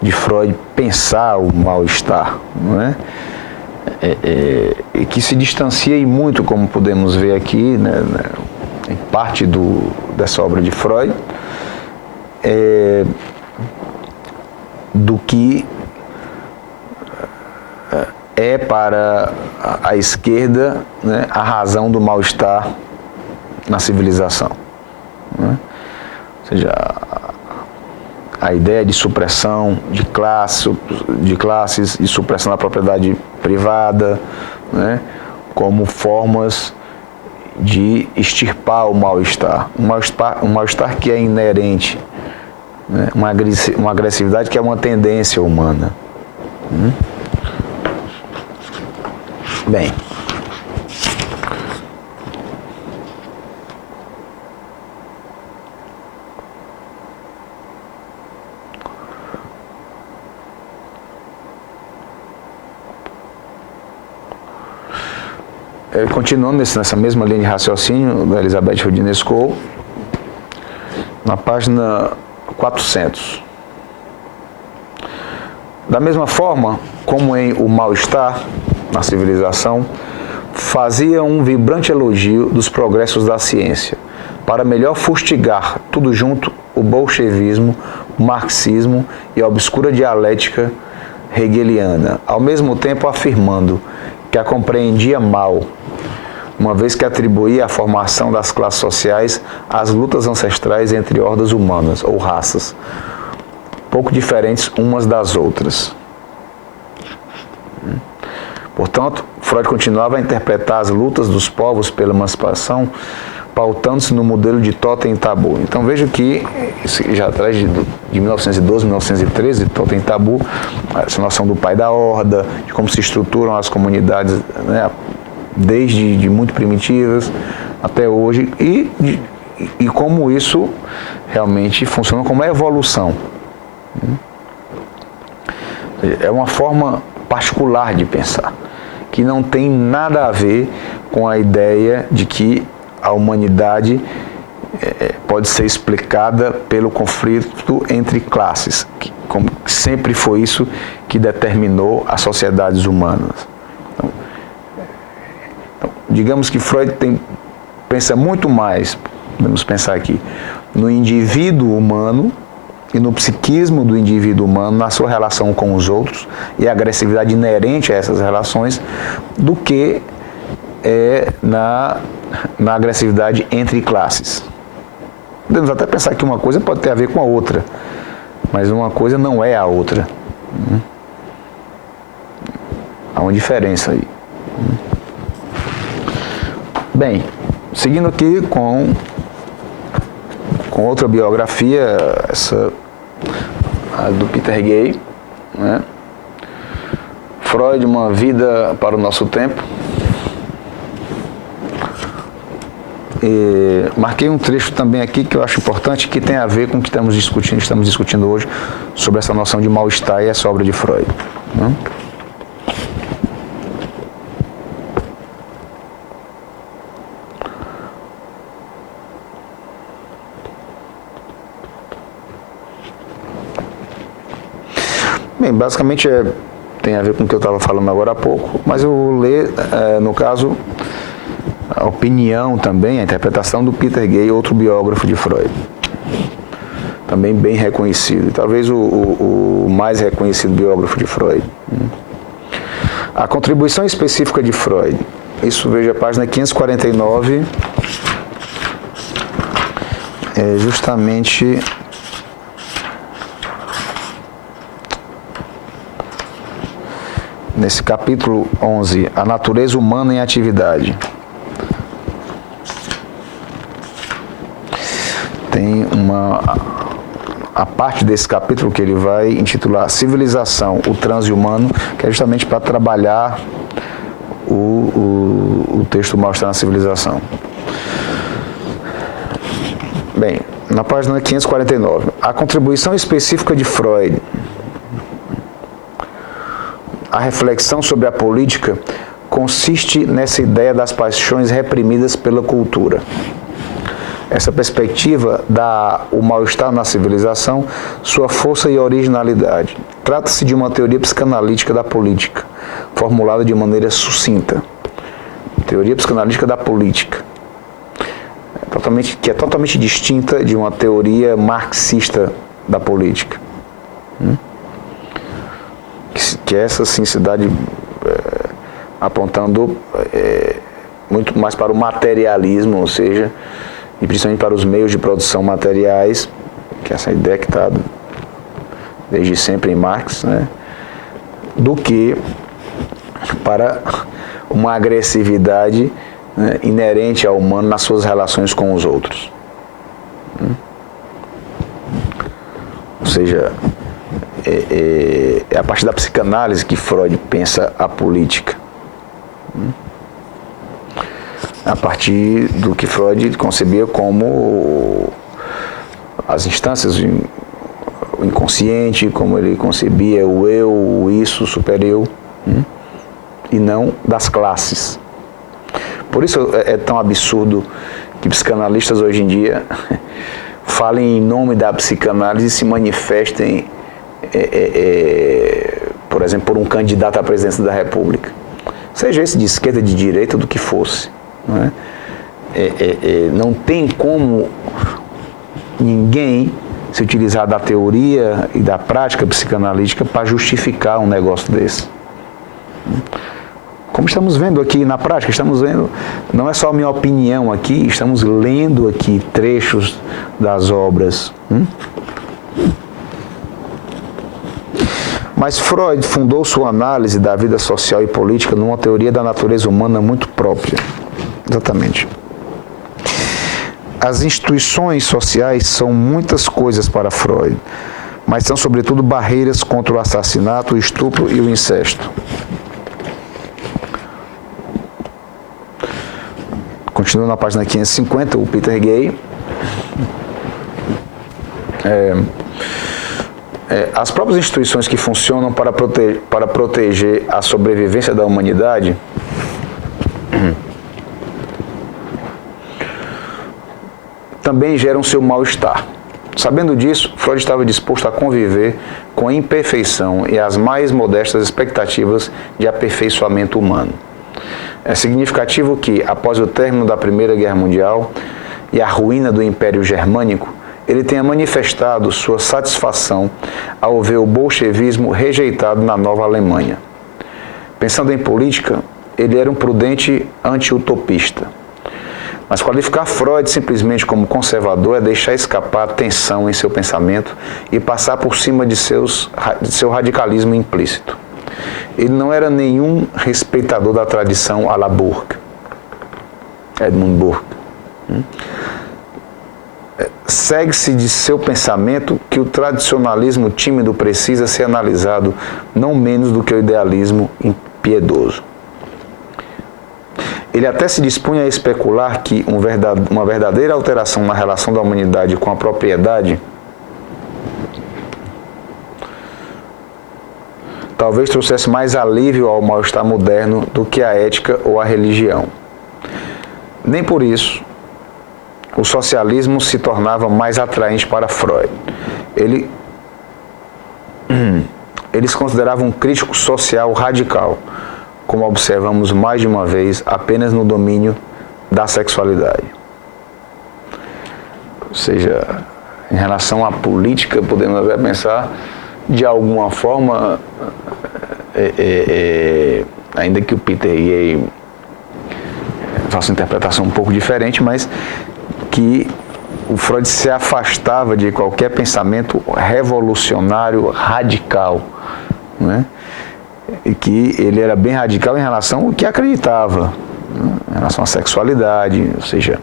de Freud pensar o mal-estar, não é? E que se distancia e muito, como podemos ver aqui, né, em parte dessa obra de Freud, do que é para a esquerda, né, a razão do mal-estar na civilização, né? Ou seja, a ideia de supressão de classes e supressão da propriedade privada, né, como formas de extirpar o mal-estar. Um mal-estar que é inerente, né, uma agressividade que é uma tendência humana. Bem, continuando nessa mesma linha de raciocínio da Elizabeth Roudinesco, na página 400. Da mesma forma como em O Mal-Estar na Civilização, fazia um vibrante elogio dos progressos da ciência, para melhor fustigar tudo junto o bolchevismo, o marxismo e a obscura dialética hegeliana, ao mesmo tempo afirmando que a compreendia mal, uma vez que atribuía a formação das classes sociais às lutas ancestrais entre hordas humanas ou raças, pouco diferentes umas das outras. Portanto, Freud continuava a interpretar as lutas dos povos pela emancipação, pautando-se no modelo de totem e tabu. Então veja que, isso já atrás de 1912, 1913, totem e tabu, essa noção do pai da horda, de como se estruturam as comunidades, né, desde muito primitivas até hoje, e como isso realmente funciona como evolução. É uma forma particular de pensar, que não tem nada a ver com a ideia de que a humanidade pode ser explicada pelo conflito entre classes, como sempre foi isso que determinou as sociedades humanas. Então, digamos que Freud pensa muito mais, podemos pensar aqui, no indivíduo humano e no psiquismo do indivíduo humano, na sua relação com os outros e a agressividade inerente a essas relações, do que na agressividade entre classes. Podemos até pensar que uma coisa pode ter a ver com a outra, mas uma coisa não é a outra. Há uma diferença aí. Bem, seguindo aqui com outra biografia, a do Peter Gay, né? Freud, Uma Vida para o Nosso Tempo. E marquei um trecho também aqui que eu acho importante, que tem a ver com o que estamos discutindo hoje, sobre essa noção de mal-estar e essa obra de Freud. Né? Bem, basicamente tem a ver com o que eu estava falando agora há pouco, mas eu vou ler, no caso, a opinião também, a interpretação do Peter Gay, outro biógrafo de Freud, também bem reconhecido, talvez o mais reconhecido biógrafo de Freud. A contribuição específica de Freud, isso veja a página 549, é justamente nesse capítulo 11, A Natureza Humana em Atividade. Tem a parte desse capítulo que ele vai intitular Civilização, o Transe Humano, que é justamente para trabalhar o texto Mal-Estar na Civilização. Bem, na página 549, a contribuição específica de Freud, a reflexão sobre a política consiste nessa ideia das paixões reprimidas pela cultura. Essa perspectiva dá ao mal-estar na civilização sua força e originalidade. Trata-se de uma teoria psicanalítica da política, formulada de maneira sucinta. Teoria psicanalítica da política, que é totalmente distinta de uma teoria marxista da política. Que essa sim se dá apontando muito mais para o materialismo, ou seja, e principalmente para os meios de produção materiais, que é essa ideia que está desde sempre em Marx, né, do que para uma agressividade, né, inerente ao humano nas suas relações com os outros. Ou seja, é a partir da psicanálise que Freud pensa a política. A partir do que Freud concebia como as instâncias, o inconsciente, como ele concebia o eu, o isso, o super-eu, e não das classes. Por isso é tão absurdo que psicanalistas hoje em dia falem em nome da psicanálise e se manifestem, por exemplo, por um candidato à presidência da República. Seja esse de esquerda, de direita, do que fosse. Não é? Não tem como ninguém se utilizar da teoria e da prática psicanalítica para justificar um negócio desse. Como estamos vendo aqui na prática, estamos vendo, não é só a minha opinião aqui, estamos lendo aqui trechos das obras. Mas Freud fundou sua análise da vida social e política numa teoria da natureza humana muito própria. Exatamente. As instituições sociais são muitas coisas para Freud, mas são sobretudo barreiras contra o assassinato, o estupro e o incesto. Continua na página 550, o Peter Gay. As próprias instituições que funcionam para proteger a sobrevivência da humanidade também geram seu mal-estar. Sabendo disso, Freud estava disposto a conviver com a imperfeição e as mais modestas expectativas de aperfeiçoamento humano. É significativo que, após o término da Primeira Guerra Mundial e a ruína do Império Germânico, ele tenha manifestado sua satisfação ao ver o bolchevismo rejeitado na Nova Alemanha. Pensando em política, ele era um prudente anti-utopista. Mas qualificar Freud simplesmente como conservador é deixar escapar a tensão em seu pensamento e passar por cima de seu radicalismo implícito. Ele não era nenhum respeitador da tradição à la Burke, Edmund Burke. Segue-se de seu pensamento que o tradicionalismo tímido precisa ser analisado não menos do que o idealismo impiedoso. Ele até se dispunha a especular que uma verdadeira alteração na relação da humanidade com a propriedade talvez trouxesse mais alívio ao mal-estar moderno do que a ética ou a religião. Nem por isso o socialismo se tornava mais atraente para Freud. Ele se considerava um crítico social radical, como observamos mais de uma vez apenas no domínio da sexualidade. Ou seja, em relação à política, podemos até pensar, de alguma forma, ainda que o Peter Gay faça uma interpretação um pouco diferente, mas que o Freud se afastava de qualquer pensamento revolucionário, radical, né? E que ele era bem radical em relação ao que acreditava, né? Em relação à sexualidade, ou seja,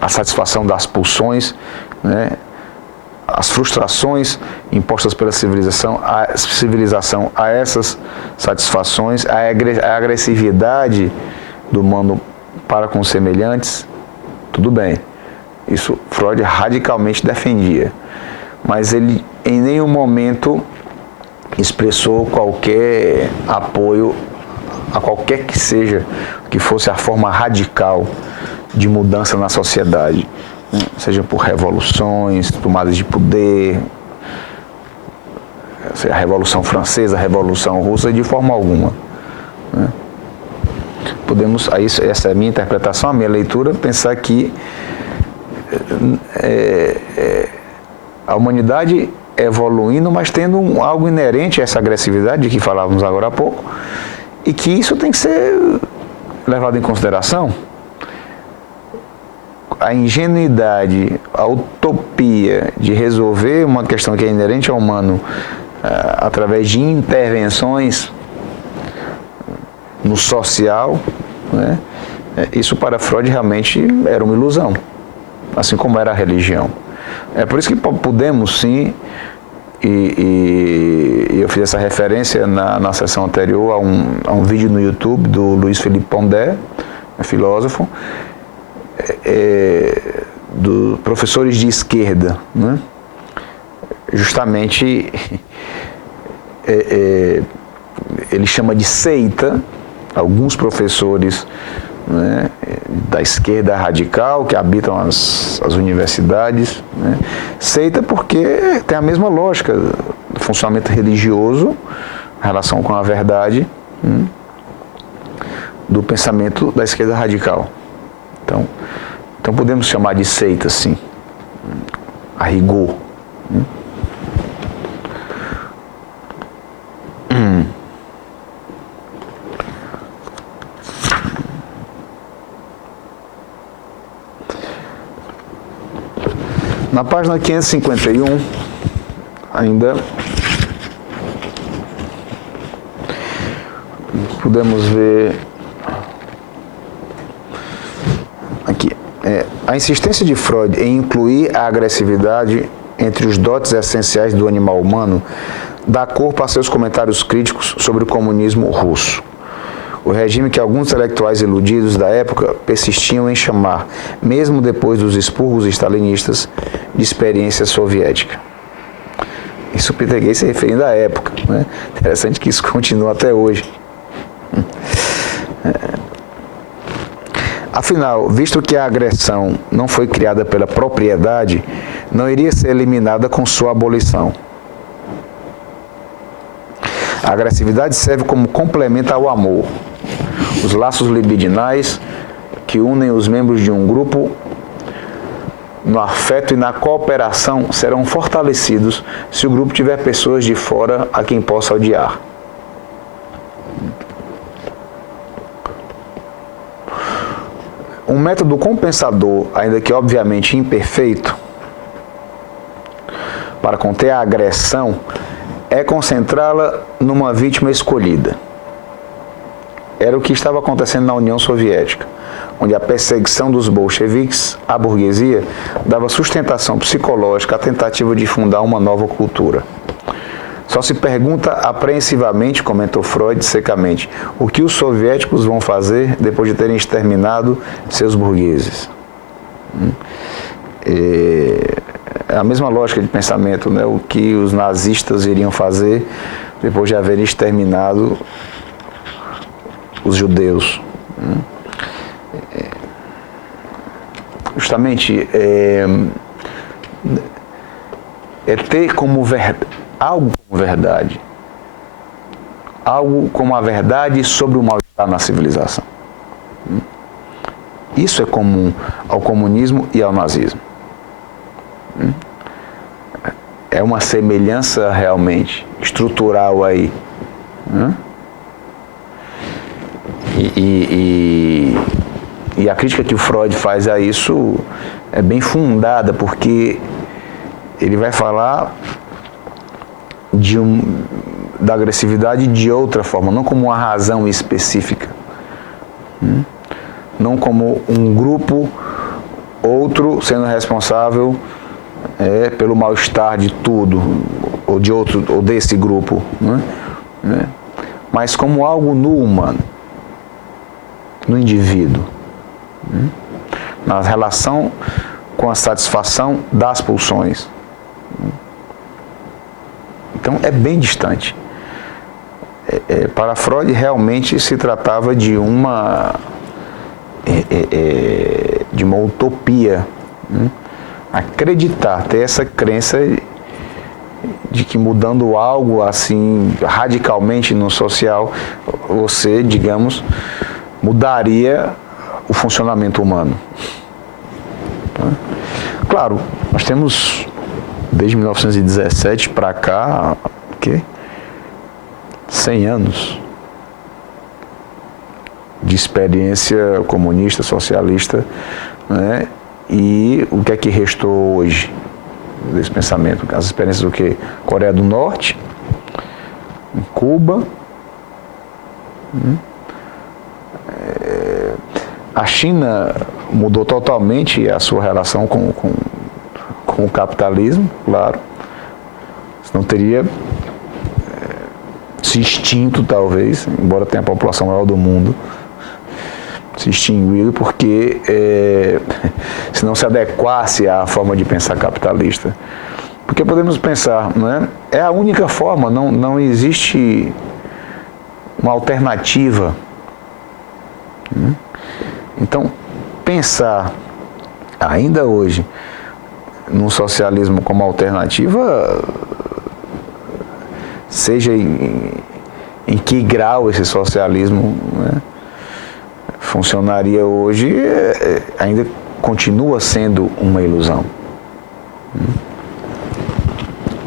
a satisfação das pulsões, né? As frustrações impostas pela civilização a essas satisfações, a agressividade do humano para com os semelhantes, tudo bem. Isso Freud radicalmente defendia. Mas ele em nenhum momento expressou qualquer apoio a qualquer que seja, que fosse a forma radical de mudança na sociedade. Seja por revoluções, tomadas de poder, seja a Revolução Francesa, a Revolução Russa, de forma alguma. Podemos, essa é a minha interpretação, a minha leitura, pensar que a humanidade evoluindo, mas tendo algo inerente a essa agressividade de que falávamos agora há pouco, e que isso tem que ser levado em consideração. A ingenuidade, a utopia de resolver uma questão que é inerente ao humano através de intervenções no social, né? Isso para Freud realmente era uma ilusão, assim como era a religião. É por isso que podemos sim, e eu fiz essa referência na sessão anterior a um vídeo no YouTube do Luiz Felipe Pondé, filósofo, dos professores de esquerda, né? Justamente ele chama de seita alguns professores, né, da esquerda radical que habitam as universidades, né. Seita porque tem a mesma lógica do funcionamento religioso, em relação com a verdade, do pensamento da esquerda radical. Então podemos chamar de seita, sim, a rigor. Na página 551, ainda podemos ver aqui, a insistência de Freud em incluir a agressividade entre os dotes essenciais do animal humano dá corpo a seus comentários críticos sobre o comunismo russo. O regime que alguns intelectuais iludidos da época persistiam em chamar, mesmo depois dos expurgos stalinistas, de experiência soviética. Isso Peter Gay se referindo à época, né? Interessante que isso continua até hoje. Afinal, visto que a agressão não foi criada pela propriedade, não iria ser eliminada com sua abolição. A agressividade serve como complemento ao amor. Os laços libidinais que unem os membros de um grupo no afeto e na cooperação serão fortalecidos se o grupo tiver pessoas de fora a quem possa odiar. Um método compensador, ainda que obviamente imperfeito, para conter a agressão é concentrá-la numa vítima escolhida. Era o que estava acontecendo na União Soviética, onde a perseguição dos bolcheviques à burguesia dava sustentação psicológica à tentativa de fundar uma nova cultura. Só se pergunta apreensivamente, comentou Freud secamente, o que os soviéticos vão fazer depois de terem exterminado seus burgueses. É a mesma lógica de pensamento, né? O que os nazistas iriam fazer depois de haverem exterminado os judeus. Justamente ter como algo como verdade, algo como a verdade sobre o mal-estar na civilização. Isso é comum ao comunismo e ao nazismo. É uma semelhança realmente estrutural aí. E a crítica que o Freud faz a isso é bem fundada, porque ele vai falar da agressividade de outra forma, não como uma razão específica, não como um grupo, outro sendo responsável pelo mal-estar de tudo, ou de outro, ou desse grupo, mas como algo no humano, no indivíduo, na relação com a satisfação das pulsões. Então é bem distante. Para Freud realmente se tratava de uma utopia, acreditar, ter essa crença de que mudando algo assim radicalmente no social, você, digamos, mudaria o funcionamento humano. Claro, nós temos desde 1917 para cá, 100 anos de experiência comunista, socialista, né? E o que é que restou hoje desse pensamento? As experiências do quê? Coreia do Norte, Cuba, a China mudou totalmente a sua relação com o capitalismo, claro. Não teria se extinto, talvez, embora tenha a população maior do mundo, se extinguido, porque se não se adequasse à forma de pensar capitalista. Porque podemos pensar, né? É a única forma, não existe uma alternativa Então, pensar ainda hoje num socialismo como alternativa, seja em que grau esse socialismo, né, funcionaria hoje, ainda continua sendo uma ilusão.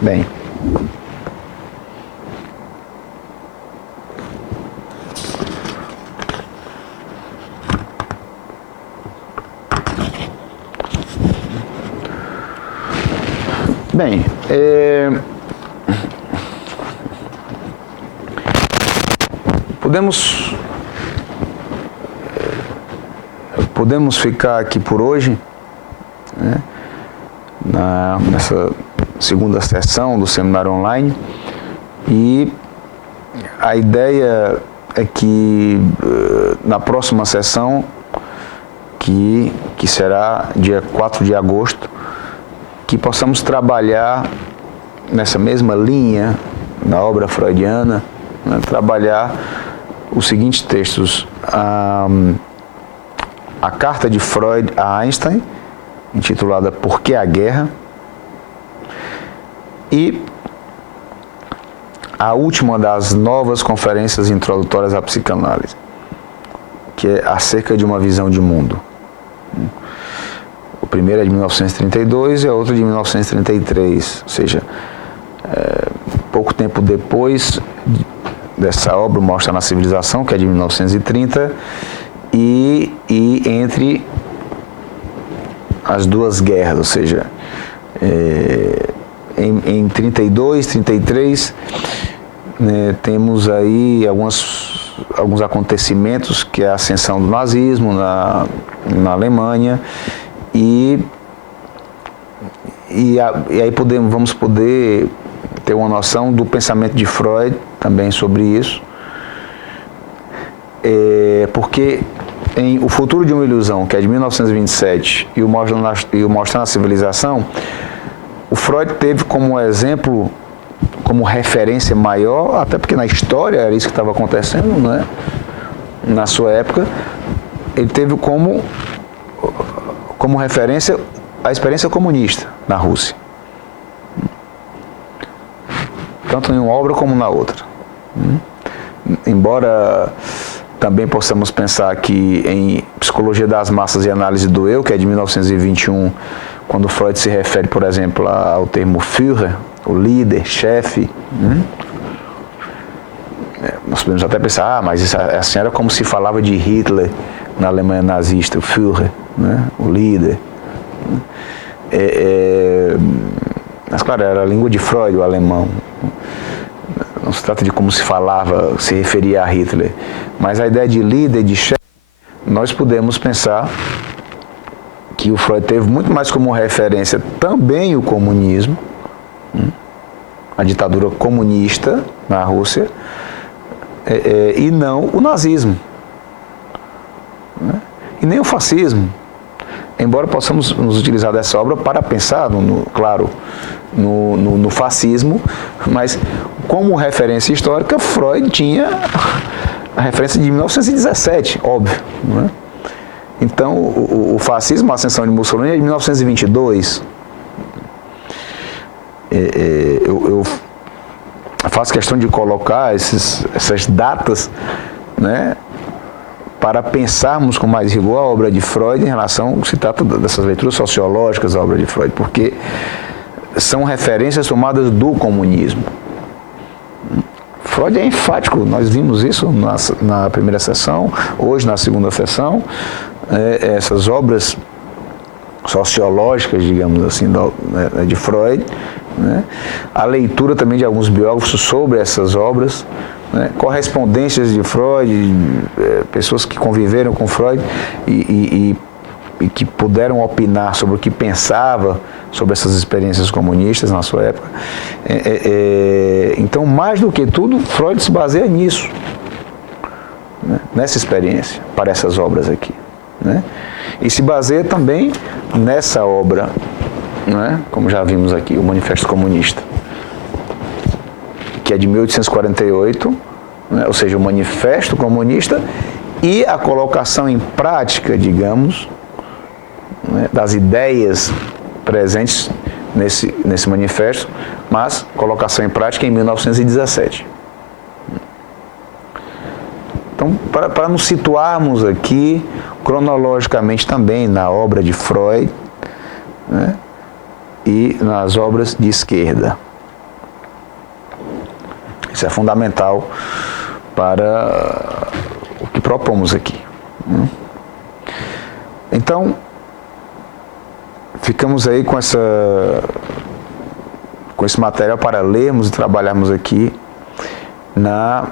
Bem, podemos ficar aqui por hoje, né, nessa segunda sessão do seminário online, e a ideia é que na próxima sessão, que será dia 4 de agosto, que possamos trabalhar nessa mesma linha da obra freudiana, né, trabalhar os seguintes textos: a carta de Freud a Einstein, intitulada Por que a Guerra? E a última das novas conferências introdutórias à psicanálise, que é acerca de uma visão de mundo. O primeiro é de 1932 e a outra de 1933, ou seja, pouco tempo depois dessa obra, Mostra na Civilização, que é de 1930, e entre as duas guerras, ou seja, em 32, 33, né, temos aí alguns acontecimentos, que é a ascensão do nazismo na Alemanha, e aí vamos poder ter uma noção do pensamento de Freud também sobre isso, porque em O Futuro de uma Ilusão, que é de 1927, e o Mostrar na Civilização, o Freud teve como exemplo, como referência maior, até porque na história era isso que estava acontecendo, né? Na sua época, ele teve como referência a experiência comunista na Rússia, tanto em uma obra como na outra. Embora também possamos pensar que em Psicologia das Massas e Análise do Eu, que é de 1921, quando Freud se refere, por exemplo, ao termo Führer, o líder, chefe, nós podemos até pensar, mas isso assim era como se falava de Hitler na Alemanha nazista, o Führer, né? O líder. Mas claro, era a língua de Freud, o alemão. Não se trata de como se falava, se referia a Hitler, mas a ideia de líder, de chefe, nós podemos pensar que o Freud teve muito mais como referência também o comunismo, a ditadura comunista na Rússia, e não o nazismo, né? E nem o fascismo, embora possamos nos utilizar dessa obra para pensar, claro, no fascismo, mas como referência histórica, Freud tinha a referência de 1917, óbvio, né? Então, o fascismo, a ascensão de Mussolini é de 1922. Eu faço questão de colocar essas datas, né, para pensarmos com mais rigor a obra de Freud em relação, se trata dessas leituras sociológicas da obra de Freud, porque são referências tomadas do comunismo. Freud é enfático, nós vimos isso na primeira sessão, hoje na segunda sessão, essas obras sociológicas, digamos assim, de Freud, né? A leitura também de alguns biógrafos sobre essas obras, né? Correspondências de Freud, pessoas que conviveram com Freud e que puderam opinar sobre o que pensava sobre essas experiências comunistas na sua época. Então, mais do que tudo, Freud se baseia nisso, né? Nessa experiência, para essas obras aqui, né? E se baseia também nessa obra, né? Como já vimos aqui, o Manifesto Comunista, que é de 1848, né? Ou seja, o Manifesto Comunista e a colocação em prática, digamos, né, das ideias presentes nesse manifesto, mas colocação em prática em 1917. Então, para nos situarmos aqui, cronologicamente também na obra de Freud, né, e nas obras de esquerda. Isso é fundamental para o que propomos aqui. Então, ficamos aí com esse material para lermos e trabalharmos aqui na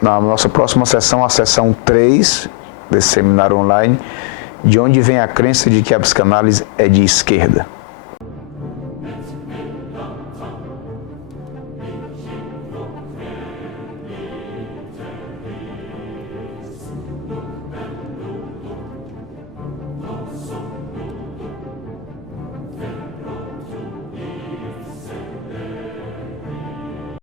nossa próxima sessão, a sessão 3 desse seminário online, de onde vem a crença de que a psicanálise é de esquerda.